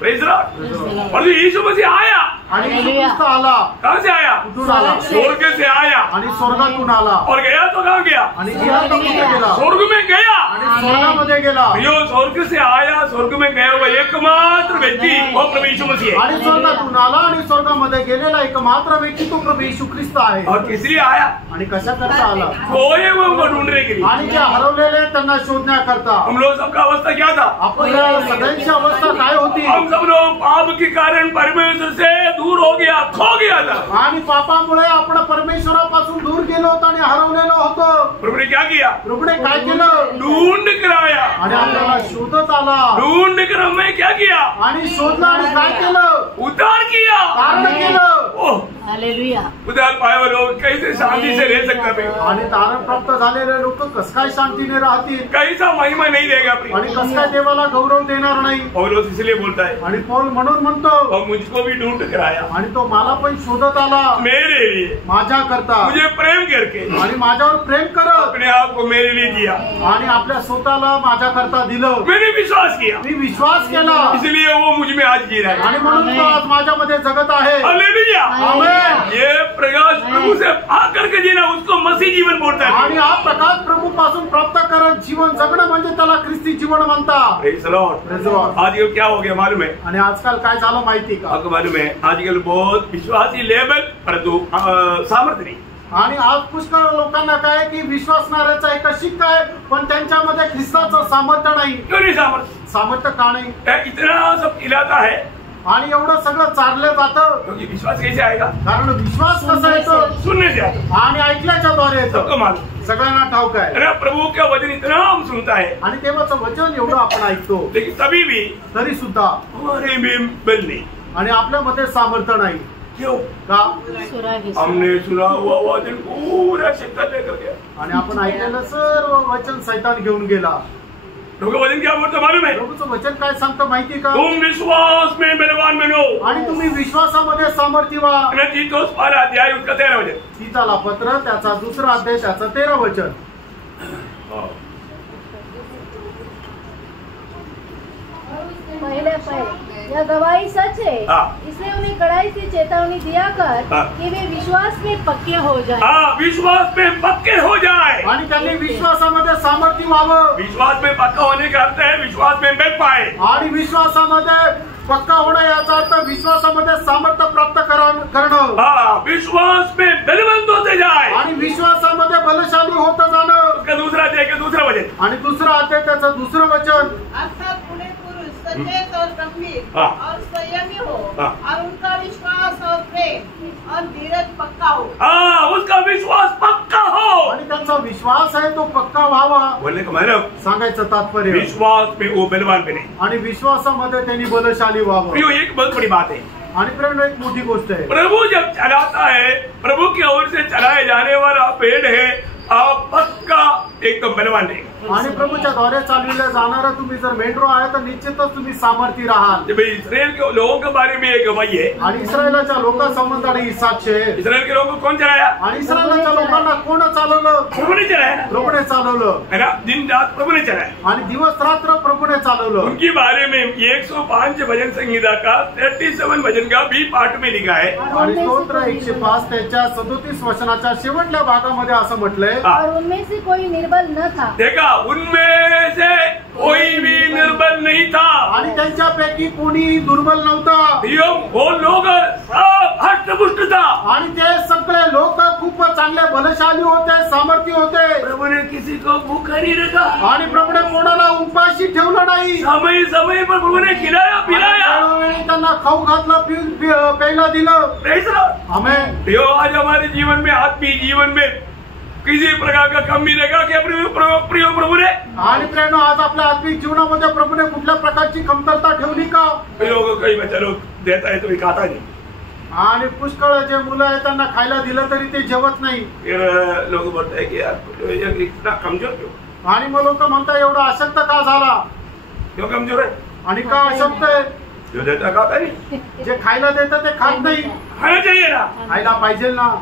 Praise Lord. और यीशु मसीह आया, आणि येशू ख्रिस्त आला। कहाँ से आया? कुठून आला? स्वर्ग से आया। आणि स्वर्गातून आला। और गया तो कहाँ गया? आणि गेला तो कुठे गेला? स्वर्ग में गया। आणि स्वर्गामध्ये गेला। यो स्वर्ग से आया, स्वर्ग में गया हुआ एकमात्र व्यक्ति वो प्रभु यीशु मसीह है। आणि स्वर्गातून आला आणि स्वर्गामध्ये गेलेला एकमात्र व्यक्ती तो प्रभू येशू ख्रिस्त आहे। और किस लिए आया? आणि कशा करता आला? खोए हुए को ढूंढने के लिए। आणि जे हरवलेले त्यांना शोधण्याकरता। हम लोग सबका अवस्था क्या था? आपल्या सगळ्यांची अवस्था काय होती? हम सब लोग पाप के कारण परमेश्वर से दूर हो गया, खो गया था। आणि पापामुळे आपण परमेश्वरापासून दूर गेलो होतो आणि हरवलेलो होतो। प्रभु ने क्या किया? प्रभूने काय केलं? ढूंढ कर आया, आणि आपल्याला शोधत आला। ढूंढ कर हमें क्या किया? आणि शोधलं आणि काय केलं? उद्धार किया, तारण केलं। ओह, हालेलुया। उद्धार पाए हुए लोग कैसे शांति से रह सकते हैं? आणि तारण प्राप्त झालेले लोक कस काय शांतीने राहतील? कैसा महिमा नहीं देगा अपनी? आणि कस काय देवाला गौरव देणार नाही? पौलुस इसलिए बोलता है, आणि पौल म्हणून म्हणतो, और मुझको भी ढूंढ कर आया, आणि तो मला पण शोधत आला मेरे लिए, माझ्या करता, मुझे प्रेम करके आणि माझ्यावर प्रेम करत, अपने आप को मेरे लिए दिया, आणि आपल्या स्वतःला माझ्या करता दिलं। मैंने विश्वास किया, मी विश्वास केला, इसलिए वो मुझ में आज जी रहा है। आणि म्हणून तो आज माझ्यामध्ये जगत आहे। हालेलुया। आमेन। ये प्रकाश प्रभु से आकर के जीना, उसको मसीह जीवन बोलता है। आणि हा प्रकाश प्रभू पासून प्राप्त करत जीवन जगणं म्हणजे त्याला ख्रिस्ती जीवन म्हणतात। Praise the Lord. Praise the Lord. आजकल क्या हो गया मालूम है? आणि आजकाल काय झालं माहिती का? आपको मालूम है आजकल बहुत विश्वासी लेवल परंतु सामर्थ्य नहीं। आणि आज पुष्कळ लोकांना काय की विश्वासणाऱ्याचा एक शिक्का आहे, पण त्यांच्यामध्ये ख्रिस्ताचं सामर्थ्य नाही। क्यों नहीं सामर्थ्य? सामर्थ्य का नाही? इतना सब खिलाता है, आणि एवढं सगळं चाललं जातं, क्योंकि विश्वास कैसे आएगा? कारण विश्वास कसा येतो? सुनने से आता। आणि ऐकल्याच्या द्वारे येतो। सबको मालूम, सगळ्यांना ठाऊक आहे। अरे प्रभु का वचन इतना हम सुनता है, आणि देवाचं वचन एवढं आपण ऐकतो, लेकिन तभी भी तरी सुद्धा हमारे में बल नहीं। आणि आपल्यामध्ये सामर्थ्य नाही। क्यों? का हमने सुना हुआ वचन पूरा शिद्दत लेकर गया, आणि आपण ऐकलेलं सर्व वचन सैतान घेऊन गेला. प्रभु वचन क्या बोलता मालूम है? प्रभूचं वचन काय सांगतं माहिती का? तुम विश्वास में बलवान बनो, आणि तुम्ही विश्वासामध्ये सामर्थ्य व्हा. तीतोस 12 अध्याय उसका 13 वचन. तीताला पत्र त्याचा 2 अध्याय त्याचा 13 वचन. पहले यह गवाही सच है, इसलिए उन्हें कड़ाई से चेतावनी दिया कर कि वे विश्वास में पक्के हो जाए. विश्वास में पक्के हो जाए. आणि त्यांनी विश्वासामध्ये सामर्थ्य व्हावं. विश्वास में पक्का होने का अर्थ है विश्वास में बल पाए. आणि विश्वासामध्ये पक्का होणं याचा अर्थ विश्वासामध्ये सामर्थ्य प्राप्त करणं. विश्वास में बलवंत होते जाए. आणि विश्वासामध्ये बलशाली होत जाणं. उसका दूसरा अध्याय का दूसरा वचन. आणि 2 अध्याय त्याचं 2 वचन. अर्थात पुणे पुरुष सचेत और गंभीर और संयमी हो और उनका विश्वास और प्रेम और धीरज पक्का हो. उसका विश्वास पक्का हो. आणि त्यांचा विश्वास आहे तो पक्का व्हावा. बोलने का मतलब सांगायचं तात्पर्य विश्वास में वो बलवान बने. आणि विश्वासामध्ये त्यांनी बलशाली व्हावं. प्रियो, एक बहुत बड़ी बात है. आणि प्रेम एक मोठी गोष्ट आहे. प्रभु जब चलाता है, प्रभु की ओर से चलाए जाने वाला पेड़ है, आप पक्का एकदम बलवान है. आणि प्रभूच्या द्वारे चालविले जाणारा तुम्ही जर मेंढरो आहे तर निश्चितच तुम्ही सामर्थ्य राहाल. इसराइल के लोगों के बारे में एक गवाही है. आणि इस्रायलाच्या लोकांसंबंधाने ही साक्ष आहे. इस्राइल के लोगों को कौन चलाया? आणि इस्रायलाच्या लोकांना कोण चालवलं? प्रभु ने चलाया. प्रभूने चालवलं है ना. दिन रात प्रभु ने चलाया. आणि दिवस रात्र प्रभूने चालवलं. उनके बारे में 105 भजन संहिता का 37 भजन का बी पाठ में लिखा है. आणि स्तोत्र 105 त्याच्या 37 वचनाच्या शेवटल्या भागामध्ये असं म्हटलंय, और उनमें से कोई निर्बल न था. देखा, उनमें से कोई भी निर्बल नहीं था. आणि त्यांच्यापैकी कोणी दुर्बल नव्हता. वो लोग सब हष्टपुष्ट था. आणि ते सगळे लोक खूप चांगले बलशाली होते, सामर्थ्य होते. प्रभु ने किसी को भूखा नहीं रखा. आणि प्रभूने कोणाला उपाशी ठेवलं नाही. समय समय पर प्रभु ने खिलाया पिलाया. वेळोवेळी त्यांना खाऊ घातलं, प्यायला दिलं. आमेन. यो, आज हमारे जीवन में, आत्मीय जीवन में किसी प्रकार का कमी रहेगा क्या प्रिय प्रभु ने? आणि प्रेरणा आज आपल्या आत्मिक जीवनामध्ये प्रभूने कुठल्या प्रकारची कमतरता ठेवली का? लोग काही बच्चा लोग देता है तो भी खाता नहीं. आणि पुष्कळ जे मुलं आहेत त्यांना खायला दिलं तरी ते जेवत नाही. लोक बोलताय की यार इतना कमजोर क्यों? आणि मग लोक म्हणतात एवढा अशक्त का झाला? क्यों कमजोर है? आणि का अशक्त आहे? जो देता खाता नहीं. जे खायला देतं ते खात नाही. खाना चाहिए ना. खायला पाहिजे ना.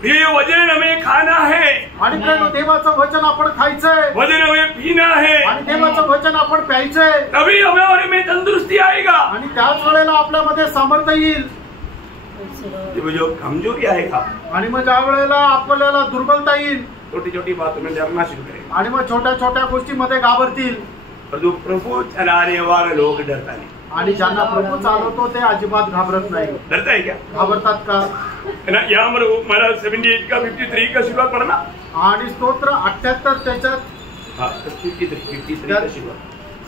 ये वचन हमें खाना है. आणि प्रेरणा देवाचं वचन आपण खायचंय. वचन हमें पीना है. आणि देवाचं वचन आपण प्यायचंय. तभी हमारे में तंदुरुस्ती आएगा. आणि त्याच वेळेला आपल्यामध्ये सामर्थ्य येईल. जो कमजोरी आएगा. आणि मग ज्या वेळेला आपल्याला दुर्बलता येईल, छोटी छोटी बातों में डरना शुरू करेगा. आणि मग छोट्या छोट्या गोष्टीमध्ये घाबरतील. और जो प्रभु चलाने वाले लोग डरता नहीं. आणि ज्यांना प्रभू चालवतो ते अजिबात घाबरत नाही. डरता है क्या? घाबरतात का? यहाँ मला 78 का 53 का शुरुआत पढ़ना. आणि स्तोत्र 78 त्याच्यात 53 का शुरुआत.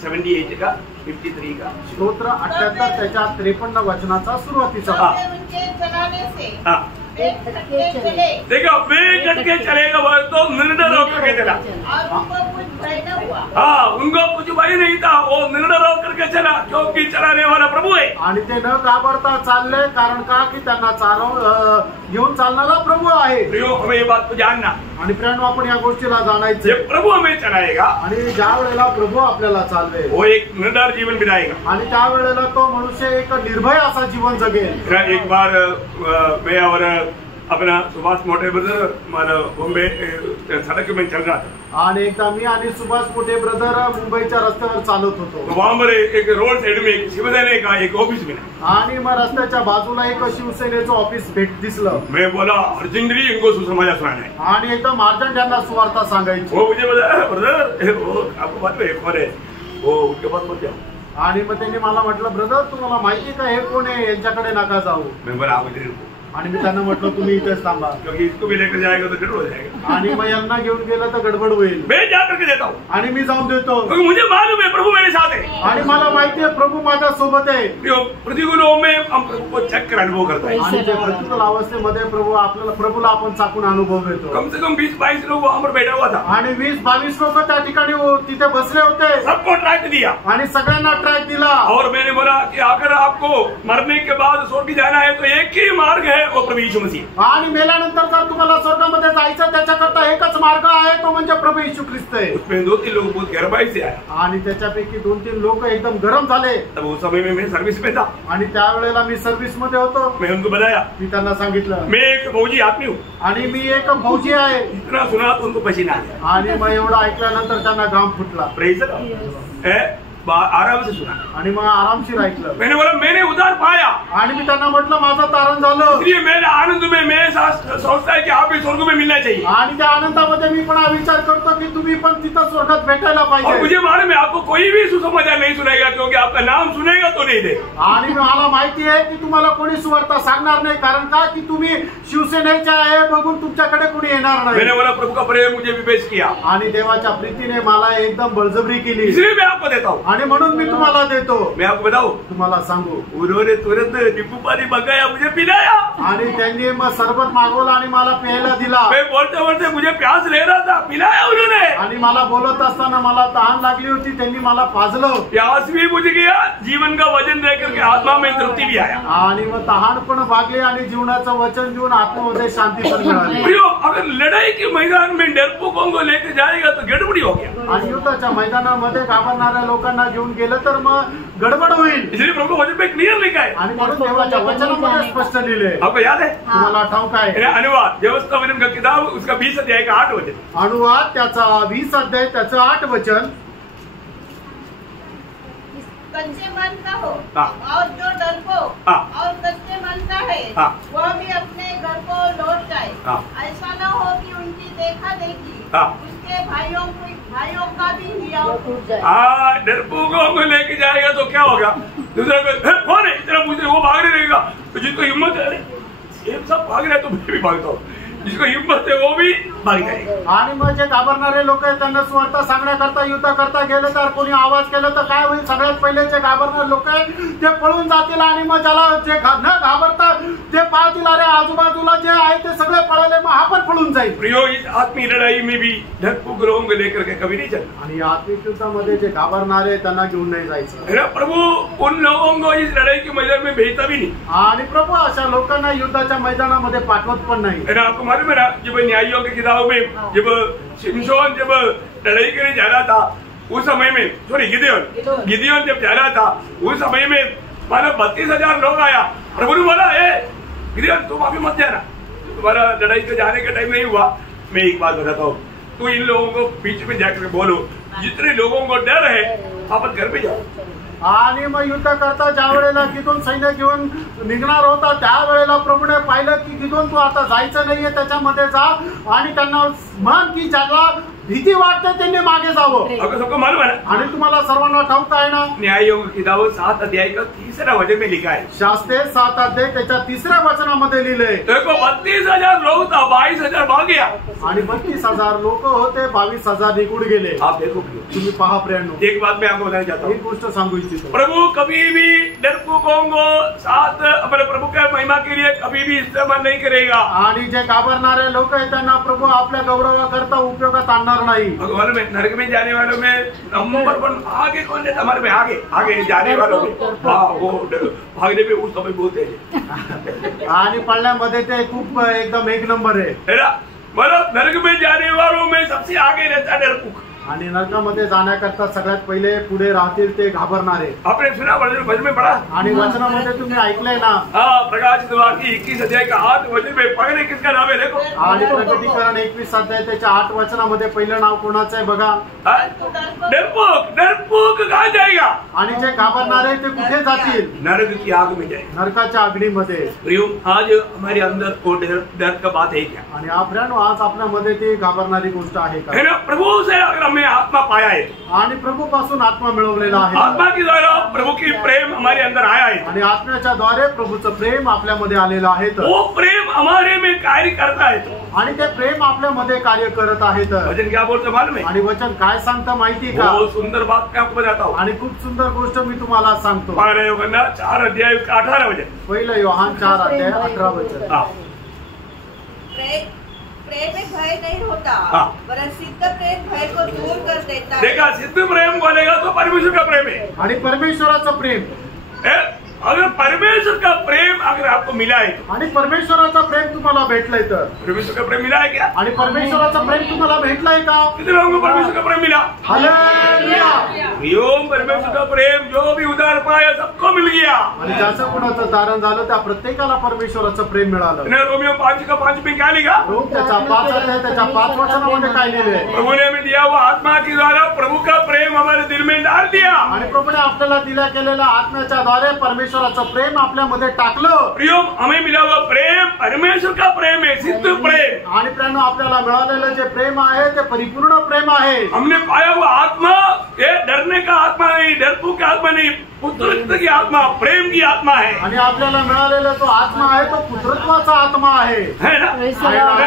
78 का 53 का स्तोत्र 78 त्याच्यात 53 वचनाचा सुरुवातीचा. देखो, वे डटके चलेगा वो तो निर्डर होकर के चला. उनको कुछ भय नहीं था. वो निर्डर होकर के चला क्योंकि चलाने वाला प्रभु है. आणि ते न घाबरता चालले, कारण का की त्यांना घेऊन चालणारा प्रभू आहे. प्रियो, हमें ये बात को जानना. आणि प्रेरणा आपण या गोष्टीला जाणायचं. जब प्रभु हमें चलाएगा, आणि ज्या वेळेला प्रभू आपल्याला चालवे, वो एक निर्डर जीवन बिताएगा. आणि त्या वेळेला तो मनुष्य एक निर्भय असा जीवन जगेल. एक बार मैं और अपना सुभाष मोटे ब्रदर मारा बॉम्बे सड़क में चल रहा था. आणि एकदा मी आणि सुभाष मोठे ब्रदर मुंबईच्या रस्त्यावर चालत होतो. वहाँ पर एक रोड साइड में एक शिवसेना का एक ऑफिस मिला. आणि मग रस्त्याच्या बाजूला एक शिवसेनेचं ऑफिस दिसलं. मैं बोला अर्जेंटली इनको सुसमाचार सुनाना है. आणि एकदम अर्जंट यांना सुवार्ता सांगायची. वो मुझे बोला, ब्रदर वो आपको बात है कौन है वो, उनके पास मत जाओ. आणि मग त्यांनी मला म्हटलं, ब्रदर तुम्हाला माहिती का हे कोण आहे, यांच्याकडे नका जाऊ. मैं बोला आप इधर रुको. आणि मी त्यांना म्हटलं तुम्ही इथेच थांबा, क्योंकि इसको भी लेकर जाएगा तो गड़बड़ हो जाएगा. आणि मग यांना घेऊन गेलं तर गडबड होईल. मैं जा करके देता हूँ. आणि मी जाऊन देतो, क्योंकि मुझे मालूम है प्रभु मेरे साथ है. आणि मला माहिती आहे प्रभू माझ्या सोबत आहे. प्रतिकूलों में हम प्रभु को चक्कर अनुभव करते हैं. आणि ते प्रतिकूल अवस्थेमध्ये प्रभूला आपण चाकून अनुभव घेतो. कम से कम 20-22 लोग वहाँ पर बैठा हुआ था. आणि 20-22 लोक त्या ठिकाणी तिथे बसले होते. सबको ट्रैक दिया आणि सगळ्यांना ट्रॅक दिला. और मैंने बोला बोला कि अगर आपको मरने के बाद स्वर्ग जाना है तो एक ही मार्ग है, वो प्रभु यीशु मसीह। आणि मेल्यानंतर जर तुम्हाला स्वर्गामध्ये जायचं त्याच्याकरता एकच मार्ग आहे, तो म्हणजे प्रभू येशू ख्रिस्त आहे। उसमें 2-3 लोग बहुत गहराई से आए आणि त्याच्यापैकी 2-3 लोक एकदम गरम झाले। तब उस समय में मैं सर्विस में था आणि त्यावेळेला मी सर्व्हिस मध्ये होतो। मैं उनको बताया मी त्यांना सांगितलं मैं एक फौजी आदमी हूँ आणि मी एक फौजी आहे। इतना सुना तो उनको पसीना आ गया आणि मग एवढं ऐकल्यानंतर त्यांना घाम फुटला। प्रेज आराम से सुना आणि मग आरामशीर ऐकलं। मैंने बोला मैंने उधार पाया आणि मी त्यांना म्हटलं माझं तारण झालं। इसलिए मेरे आनंद में मैं सोचता है कि आप भी स्वर्ग में मिलना चाहिए। आणि त्या आनंदामध्ये मी पण हा विचार करतो की तुम्ही पण तिथं स्वर्गात भेटायला और पाहिजे। मुझे मालूम है आपको कोई भी सुसमाचार नहीं सुनाएगा, क्योंकि आपका नाम सुनेगा तो नहीं दे। आणि मला माहिती आहे की तुम्हाला कोणी सुवार्ता सांगणार नाही, कारण का की तुम्ही शिवसेनेचे आहे बघून तुमच्याकडे कोणी येणार मैंने नाही। बोला प्रभु का प्रेम मुझे विवेश किया, आणि देवाच्या प्रीतीने मला एकदम बळजबरी केली, इसलिए मैं आपको देता हूँ। आणि म्हणून मी तुम्हाला देतो। मैं आपको बताऊं, तुम्हाला सांगू, उन्होंने तुरंत नींबू पानी मंगाया, मुझे पिलाया। आणि त्यांनी मग सरबत मागवलं आणि मला प्यायला दिला। मैं बोलते बोलते मुझे प्यास ले रहा था, पिलाया उन्होंने। आणि मला बोलत असताना मला तहान लागली होती, त्यांनी मला पाजलं। प्यास भी बुझ गया, जीवन का वचन देकर के आत्मा में तृप्ति भी आया। आणि मग तहान पण भागली आणि जीवनाचं वचन देऊन आत्म्यामध्ये शांती पण मिळाली। प्रियो, अगर लड़ाई के मैदान में डरपोकों को लेकर जाएगा तो गड़बड़ी हो गया। आणि युद्धाच्या मैदानामध्ये घाबरणाऱ्या लोकांना घेऊन गेलं तर मग गडबड होईल। इसलिए प्रभु वचन पे क्लियर लिखा है। आणि म्हणून देवाच्या वचनामध्ये स्पष्ट लिहिले। आपको याद है तुम्हाला ठाऊक आहे अनुवाद व्यवस्थापन का किताब, उसका 20 अध्याय का 8 वचन। अनुवाद त्याचा 20 अध्याय त्याचं 8 वचन। कच्चे मन का हो हाँ। और जो डरपोक हाँ। और कच्चे मन का है हाँ। वह भी अपने घर को लौट जाए। हाँ। ऐसा न हो कि उनकी देखा देखी हाँ। उसके भाइयों का भी हिया टूट जाए। डरपोकों को लेके जाएगा तो क्या होगा? दूसरा कौन है इतना मुझे, वो भागने लगेगा। तो जिसको हिम्मत है, ये सब भाग रहे तो मैं भी भागता हूँ, जिसको हिम्मत है वो भी भाग जाएगा। आणि मग जे घाबरणारे लोक आहेत त्यांना सुवार्ता सांगण्याकरता युद्ध करता गेले तर कोणी आवाज केलं तर काय होईल? सगळ्यात पहिले जे घाबरणारे लोक आहेत ते पळून जातील आणि मग ज्याला जे न घाबरता ते पाहतील अरे आजूबाजूला जे आहे ते सगळे पळाले, मग हा पण पळून जाईल। प्रियो, इस आत्मीय लड़ाई में भी डरपोक लोगों को लेकर के कभी नहीं चलना। आणि आत्मिक युद्धामध्ये जे घाबरणारे त्यांना घेऊन नाही जायचं। है ना? प्रभु उन लोगों को इस लड़ाई के मैदान में भेजता भी नहीं। आणि प्रभू अशा लोकांना युद्धाच्या मैदानामध्ये पाठवत पण नाही। है ना? आपको मालूम है ना, जब न्यायियों की किताब में जब शिमशोन जब लड़ाई के लिए जा रहा था उस समय में, सॉरी गिदियोन जब जा रहा था उस समय में मानो 32,000 लोग आया। प्रभु ने बोला, गिदियोन तुम अभी मत जाना, तुम्हारा लड़ाई के जाने का टाइम नहीं हुआ। मैं एक बात बताता हूँ, तो इन लोगों को बीच में जाकर बोलो, जितने लोगों को डर है आप घर पे जाओ। आणि मग युद्ध करता ज्या वेळेला गिदोन सैन्य घेऊन निघणार होता त्यावेळेला प्रभूने पाहिलं की गिदोन तू आता जायचं नाहीये, त्याच्यामध्ये जा आणि त्यांना म्हण की ज्याला भीती वाटते त्यांनी मागे जावं। आपको सबको मालूम है ना? आणि तुम्हाला सर्वांना ठाऊक आहे ना, न्यायियों की किताब 7 अध्याय का 3रा वचन में लिखा है। शास्त्रे 7 अध्याय त्याच्या 3ऱ्या वचनामध्ये लिहिले। देखो 32,000 लोग था, 22,000 भाग गया। आणि 32,000 लोक होते, 22,000 निघून गेले। आप देखो प्रियो, तुम्ही पहा प्रियांनो, एक बात मैं आपको बताना चाहता हूँ, एक गोष्ट सांगू इच्छितो। प्रभु कभी भी डरपोकों को साथ अपने प्रभु के महिमा के लिए कभी भी इस्तेमाल नहीं करेगा। आणि जे घाबरणारे लोक आहेत त्यांना प्रभू आपल्या गौरवाकरता उपयोगात आणणार नाही। भगवान में नरक में जाने वालों में नंबर 1 आगे कौन है? हमारे में आगे जाने वालों में, हाँ वो भागने में उस समय बोलते हैं। आणि पळण्यामध्ये ते खूप एकदम एक नंबर आहे। है ना? मतलब नरक में जाने वालों में सबसे आगे रहता है डरपोक। आणि नरकामध्ये जाण्याकरता सगळ्यात पहिले पुढे राहतील ते घाबरणारे। आपने सुना वचन में पढ़ा? आणि वचनामध्ये तुम्ही ऐकलंय ना, हाँ, प्रकाशित वाक्य 21 अध्याय का 8 वचन में पकड़े किसका नाम है? देखो, आणि प्रकटीकरण 21 अध्याय त्याच्या 8 वचनामध्ये पहिलं नाव कोणाचं आहे बघा। डरपोक कहाँ जाएगा? आणि जे घाबरणारे ते कुठे जातील? नरक की आग में जाएगा। नरकाच्या अग्नीमध्ये। प्रियो, आज हमारे अंदर वो डर का बात है क्या? आणि आपल्यानो आज आपल्यामध्ये ती घाबरणारी गोष्ट आहे का? है ना? प्रभु से अगर हमने आत्मा पाया है, आणि प्रभू पासून आत्मा मिळवलेला आहे, आत्मा के द्वारा प्रभु की प्रेम हमारे अंदर आया है, आणि आत्म्याच्या द्वारे प्रभूचं प्रेम आपल्यामध्ये आलेलं आहे, वो प्रेम हमारे में कार्य करता है। आणि ते प्रेम आपल्यामध्ये कार्य करत आहे। वचन क्या बोलते मालूम है? आणि वचन काय सांगतं माहिती का? वो सुंदर बात मैं आपको बताता हूँ। आणि खूप सुंदर गोष्ट मी तुम्हाला सांगतो। पहला यूहन्ना 4 अध्याय का 18 वचन। पहिलं योहान 4 अध्याय 18 वचन। हाँ। प्रेम में भय नहीं होता, हाँ। वरन सिद्ध प्रेम भय को दूर कर देता है। देखा, सिद्ध प्रेम बोलेगा तो परमेश्वर का प्रेम है। आणि परमेश्वराचं प्रेम अगर परमेश्वर का प्रेम अगर आपको मिला है आणि परमेश्वराचा प्रेम तुम्हाला भेटलंय तर परमेश्वर का प्रेम मिला है क्या? आणि परमेश्वराचा प्रेम तुम्हाला भेटलंय का? कितने लोगों को परमेश्वर का प्रेम मिला? हालेलुया! प्रियोम परमेश्वर का प्रेम जो भी उधार पाया सबको मिल गया। आणि ज्याचं कोणाचं तारण झालं त्या प्रत्येकाला परमेश्वराचं प्रेम मिळालं। रोमियो 5:5 में क्या लिखा? रोम त्याच्या 5 अध्याय त्याच्या 5 वचनामध्ये काय लिहिलंय? प्रभु ने हमें दिया हुआ आत्मा के द्वारा प्रभु का प्रेम हमारे दिल में डाल दिया। आणि प्रभूने आपल्याला दिल्या गेलेल्या आत्म्याच्या द्वारे परमेश्वराचं प्रेम आपल्यामध्ये टाकलं। प्रियोम हमें मिला हुआ प्रेम परमेश्वर का प्रेम है, सिद्ध प्रेम। आणि प्रेम आपल्याला मिळालेलं जे प्रेम आहे ते परिपूर्ण प्रेम आहे। हमने पाया हुआ आत्मा ये डरने का आत्मा नहीं, डरपोक का आत्मा नहीं, पुत्रत्व की आत्मा, प्रेम की आत्मा है। आणि आपल्याला मिळालेला जो आत्मा आहे तो पुत्रत्वाचा आत्मा आहे, है ना?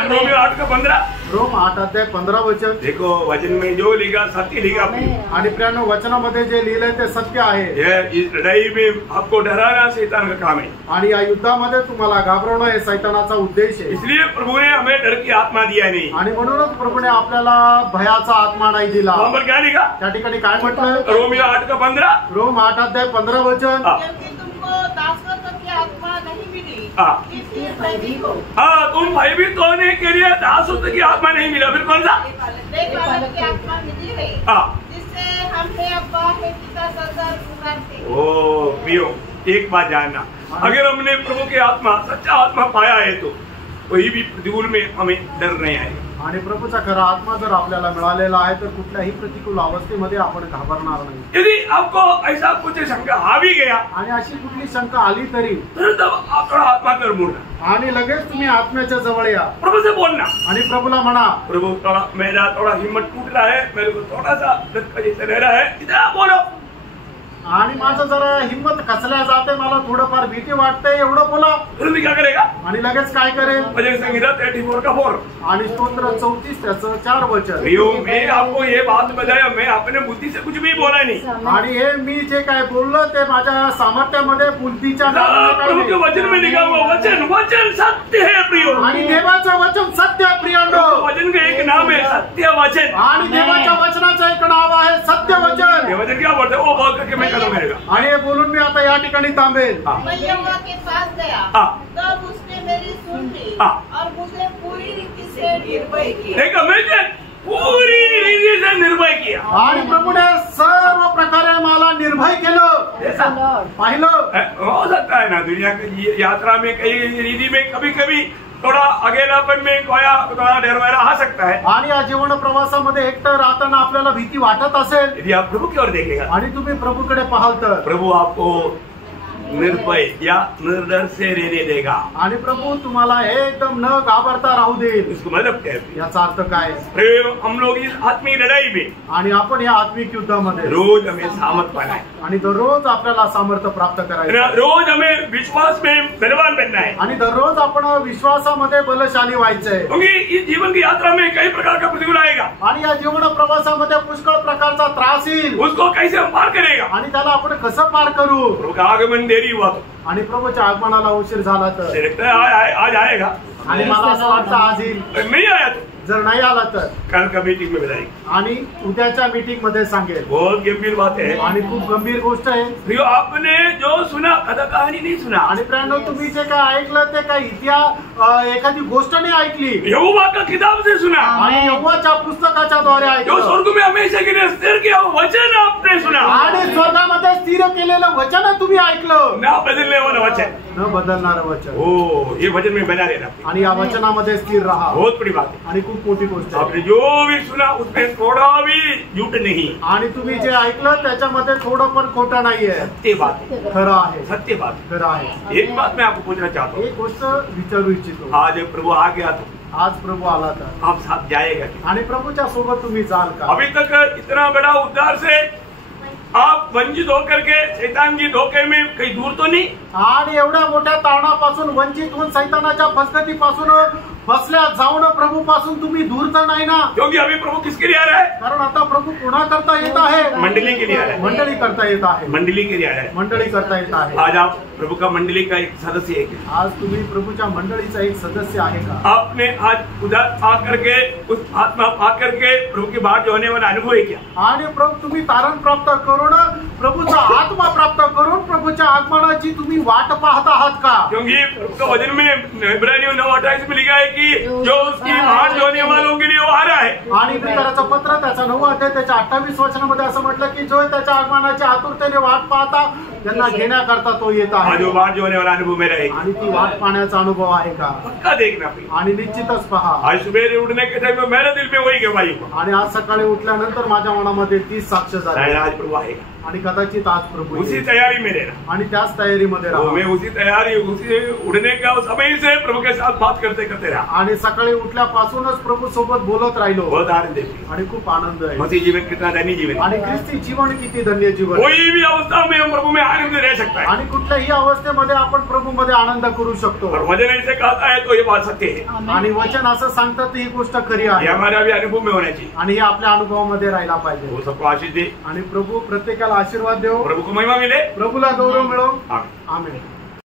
रोमियो 8:15 रोम 8 अध्याय 15 वचन। देखो वचन में जो लिखा सत्य लिखा। आणि प्रेम वचनामध्ये जे लिहिलंय ते सत्य आहे। ये इस लड़ाई में आपको डराना शैतान का काम है। आणि या युद्धामध्ये तुम्हाला घाबरवणं हे शैतानाचा उद्देश आहे। इसलिए प्रभु ने हमें डर की आत्मा दिया नहीं। आणि म्हणूनच प्रभूने आपल्याला भयाचा आत्मा नाही दिला। नंबर क्या लिखा? त्या ठिकाणी काय म्हटलं? रोमियो 8:15 रोम 8 अध्याय 15 वचन। क्योंकि तुमको दासत्व की आत्मा नहीं मिली, इसलिए भयभीत हो। तुम भयभीत होने के लिए दासत्व की आत्मा नहीं मिला, फिर कौन सा? देखभाल की आत्मा मिली है, जिससे हमने अब्बा हे पिता कहकर पुकारते। ओ प्रियो, एक बात जानना, अगर हमने प्रभु की आत्मा सच्चा आत्मा पाया है तो कोई भी प्रतिकूल में हमें डर नहीं आएगा। आणि प्रभूचा खरा आत्मा जर आपल्याला मिळालेला आहे तर कुठल्याही प्रतिकूल अवस्थेमध्ये आपण घाबरणार नाही। यदि आपको ऐसा कुछ शंका आ भी गया आणि अशी कुठली शंका आली तरी तब आप थोड़ा आत्मा कर बोलना आणि लगेच तुम्ही आत्म्याच्या जवळ या, प्रभु से बोलना। आणि प्रभूला म्हणा, प्रभु मेरा थोड़ा हिम्मत टूट रहा है, मेरे को थोड़ा सा धक्का जैसा ले रहा है, इतना बोलो। आणि माझं जरा हिम्मत खचल्या जाते, मला थोडंफार भीती वाटते, एवढं बोला। फिर क्या करेगा? आणि लगेच काय करेल? भजन संहिता 34:4 आणि स्तोत्र 34 त्याचं 4 वचन। प्रियो, मैं आपको ये बात बताया, मैं अपने बुद्धि से कुछ भी बोला नहीं। आणि हे मी जे काय बोललो ते माझ्या सामर्थ्यामध्ये बुद्धीच्या प्रभु के वचन में लिखा हुआ वचन, वचन सत्य है प्रियो। आणि देवाचं वचन सत्य आहे प्रियांनो। वचन का एक नाम है सत्य वचन। आणि देवाच्या वचनाचं एक नाव आहे सत्य वचन। ये वचन क्या बोलते हैं? वो बोल करके मैं करूँ मेरेगा। आणि हे बोलून मी आता या ठिकाणी थांबेल। मैं यहोवा के पास गया, तब उसने मेरी सुन ली और मुझे पूरी रीति से निर्भय किया। देखा, मैं पूरी रीति से निर्भय किया। आणि प्रभूने सर्व प्रकारे मला निर्भय केलं। पाहिलं हो सकता है ना दुनिया की यात्रा में कई रीति में कभी कभी थोड़ा अकेलापन में खोया, थोड़ा डर वगैरह आ सकता है। आणि या जीवन प्रवासामध्ये एकटं राहताना आपल्याला भीती वाटत असेल, यदि आप प्रभु की ओर देखेगा आणि तुम्ही प्रभूकडे पाहाल तर प्रभु आपको निर्भय या निर्डर से रहने देगा। आणि प्रभू तुम्हाला एकदम न घाबरता राहू देईल। इसको मतलब क्या है? याचा अर्थ काय? हम लोग इस आत्मिक लड़ाई में आणि आपण या आत्मिक युद्धामध्ये रोज हमें सामर्थ पाना है, आणि दररोज आपल्याला सामर्थ्य प्राप्त करायचं, रोज हमें विश्वास में बलवान बनना है, आणि दररोज आपण विश्वासामध्ये बलशाली व्हायचंय। क्योंकि इस जीवन की यात्रा में कई प्रकार का प्रतिकूल आएगा। आणि या जीवन प्रवासामध्ये पुष्कळ प्रकारचा त्रास येईल, उसको कैसे हम पार करेगा? आणि त्याला आपण कसं पार करू? प्रभु का आगमन देरी हुआ तो, आणि प्रभूच्या आगमनाला उशीर झाला तर, आज आएगा, आणि मला असं वाटतं आज येईल, नहीं आया तो जर नाही आला तर कल का मीटिंग में बताएगी। आणि उद्याच्या मीटिंग मध्ये सांगेल। बहुत गंभीर बात है आणि खूप गंभीर गोष्ट आहे। प्रियो, आपने जो सुना कथा कहानी नहीं सुना। आणि प्रियांनो, तुम्ही जे काय ऐकलं ते काय एखादी गोष्ट नाही ऐकली, यहोवा का किताब से सुना, आणि यहोवाच्या पुस्तकाच्या द्वारे जो ऐकलं, स्वर्ग में हमेशा के लिए स्थिर किया वचन आपने सुना, आणि स्वर्गामध्ये स्थिर केलेलं वचन तुम्ही ऐकलं, ना बदलने वाला वचन, न बदलणारं वचन। ओ ये वचन में बना रहना, आणि या वचनामध्ये स्थिर राहा, बहुत बड़ी बात है। आणि खूप मोठी गोष्ट आहे। आपने जो भी सुना उसमें थोड़ा भी झूठ नहीं, आणि तुम्ही जे ऐकलं त्याच्यामध्ये थोडं पण खोटं नाहीये, सत्य बात है, खरं आहे, सत्य बात खरं आहे। है। एक बात मैं आपको पूछना चाहता हूँ, एक गोष्ट विचारू इच्छितो, आज प्रभु आ गया तो आज प्रभू आला तर आप साथ जाएगा क्या? आणि प्रभूच्या सोबत तुम्ही जाल का? अभी तक इतना बड़ा उद्धार से आप वंचित होकर के शैतान की धोखे में कहीं दूर तो नहीं? आणि एवढ्या मोठ्या तारणापासून वंचित होऊन सैतानाच्या फसगतीपासून बसल्यात जाऊ ना प्रभू पासून तुम्ही दूर तर नाही ना, क्योंकि अभी प्रभु किसके लिए आ रहा है? कारण आता प्रभू पुन्हा करता येत आहे, मंडली के लिए आ रहा है, मंडळी करता येत आहे, मंडली के लिए आ रहा है। मंडळी करता येत आहे। आज आप प्रभु का मंडली का एक सदस्य है क्या? आज तुम्ही प्रभूच्या मंडळीचा एक सदस्य आहे का? आपने आज उधर आकर के उस आत्मा आकर के प्रभु की बात जो होने वाला अनुभव है क्या? आणि प्रभू तुम्ही तारण प्राप्त करून प्रभूचा आत्मा प्राप्त करून प्रभूच्या आगमनाची तुम्ही वाट पाहत आहात का? क्योंकि प्रभु का वचन में इब्रानियों 9:28 में लिखा है कि जो उसकी बात जो होने वालों के लिए वो आ रहा है। आणि इब्रानियोचं पत्र त्याचा 9 अध्याय त्याच्या 28 वचनामध्ये असं म्हटलं की जो त्याच्या आगमनाची आतुरतेने वाट पाहता त्यांना घेण्याकरता तो येत आहे। जो बात जो होने वाला अनुभव में रहेगा, आणि ती वाट पाहण्याचा अनुभव आहे का? पक्का देखना भाई। आणि निश्चितच पहा। आज सुबह उठने के टाइम में मेरे दिल में वही गवाही हुआ, आणि आज सकाळी उठल्यानंतर माझ्या मनामध्ये तीच साक्ष झाली। आज प्रभु आएगा, आणि कदाचित आज प्रभू उसी तैयारी में रहना, आणि त्याच तयारीमध्ये राहा। मैं उसी तैयारी उसी उड़ने का समय से प्रभु के साथ बात करते करते रहा। आणि सकाळी उठल्यापासूनच प्रभू सोबत बोलत राहिलो, बहुत आनंद है आणि खूप आनंद आहे। मसीह जीवन कितना धन्य जीवन है, आणि ख्रिस्ती जीवन किती धन्य जीवन। कोई भी अवस्था में हम प्रभु में आनंद रह सकता है, आणि कुठल्याही अवस्थेमध्ये आपण प्रभू मध्ये आनंद करू शकतो। और वचन ऐसे कहता है तो ये बात सत्य है, आणि वचन असं सांगतात ही गोष्ट खरी ये आहे, हमारा भी अनुभव में होना चाहिए। आणि हे आपल्या अनुभवामध्ये राहायला पाहिजे। वो सबको आशीष दे, आणि प्रभु प्रत्येकाला आशीर्वाद देव, प्रभु को महिमा मिले, प्रभूला गौरव मिळो। आमीन। आमेन।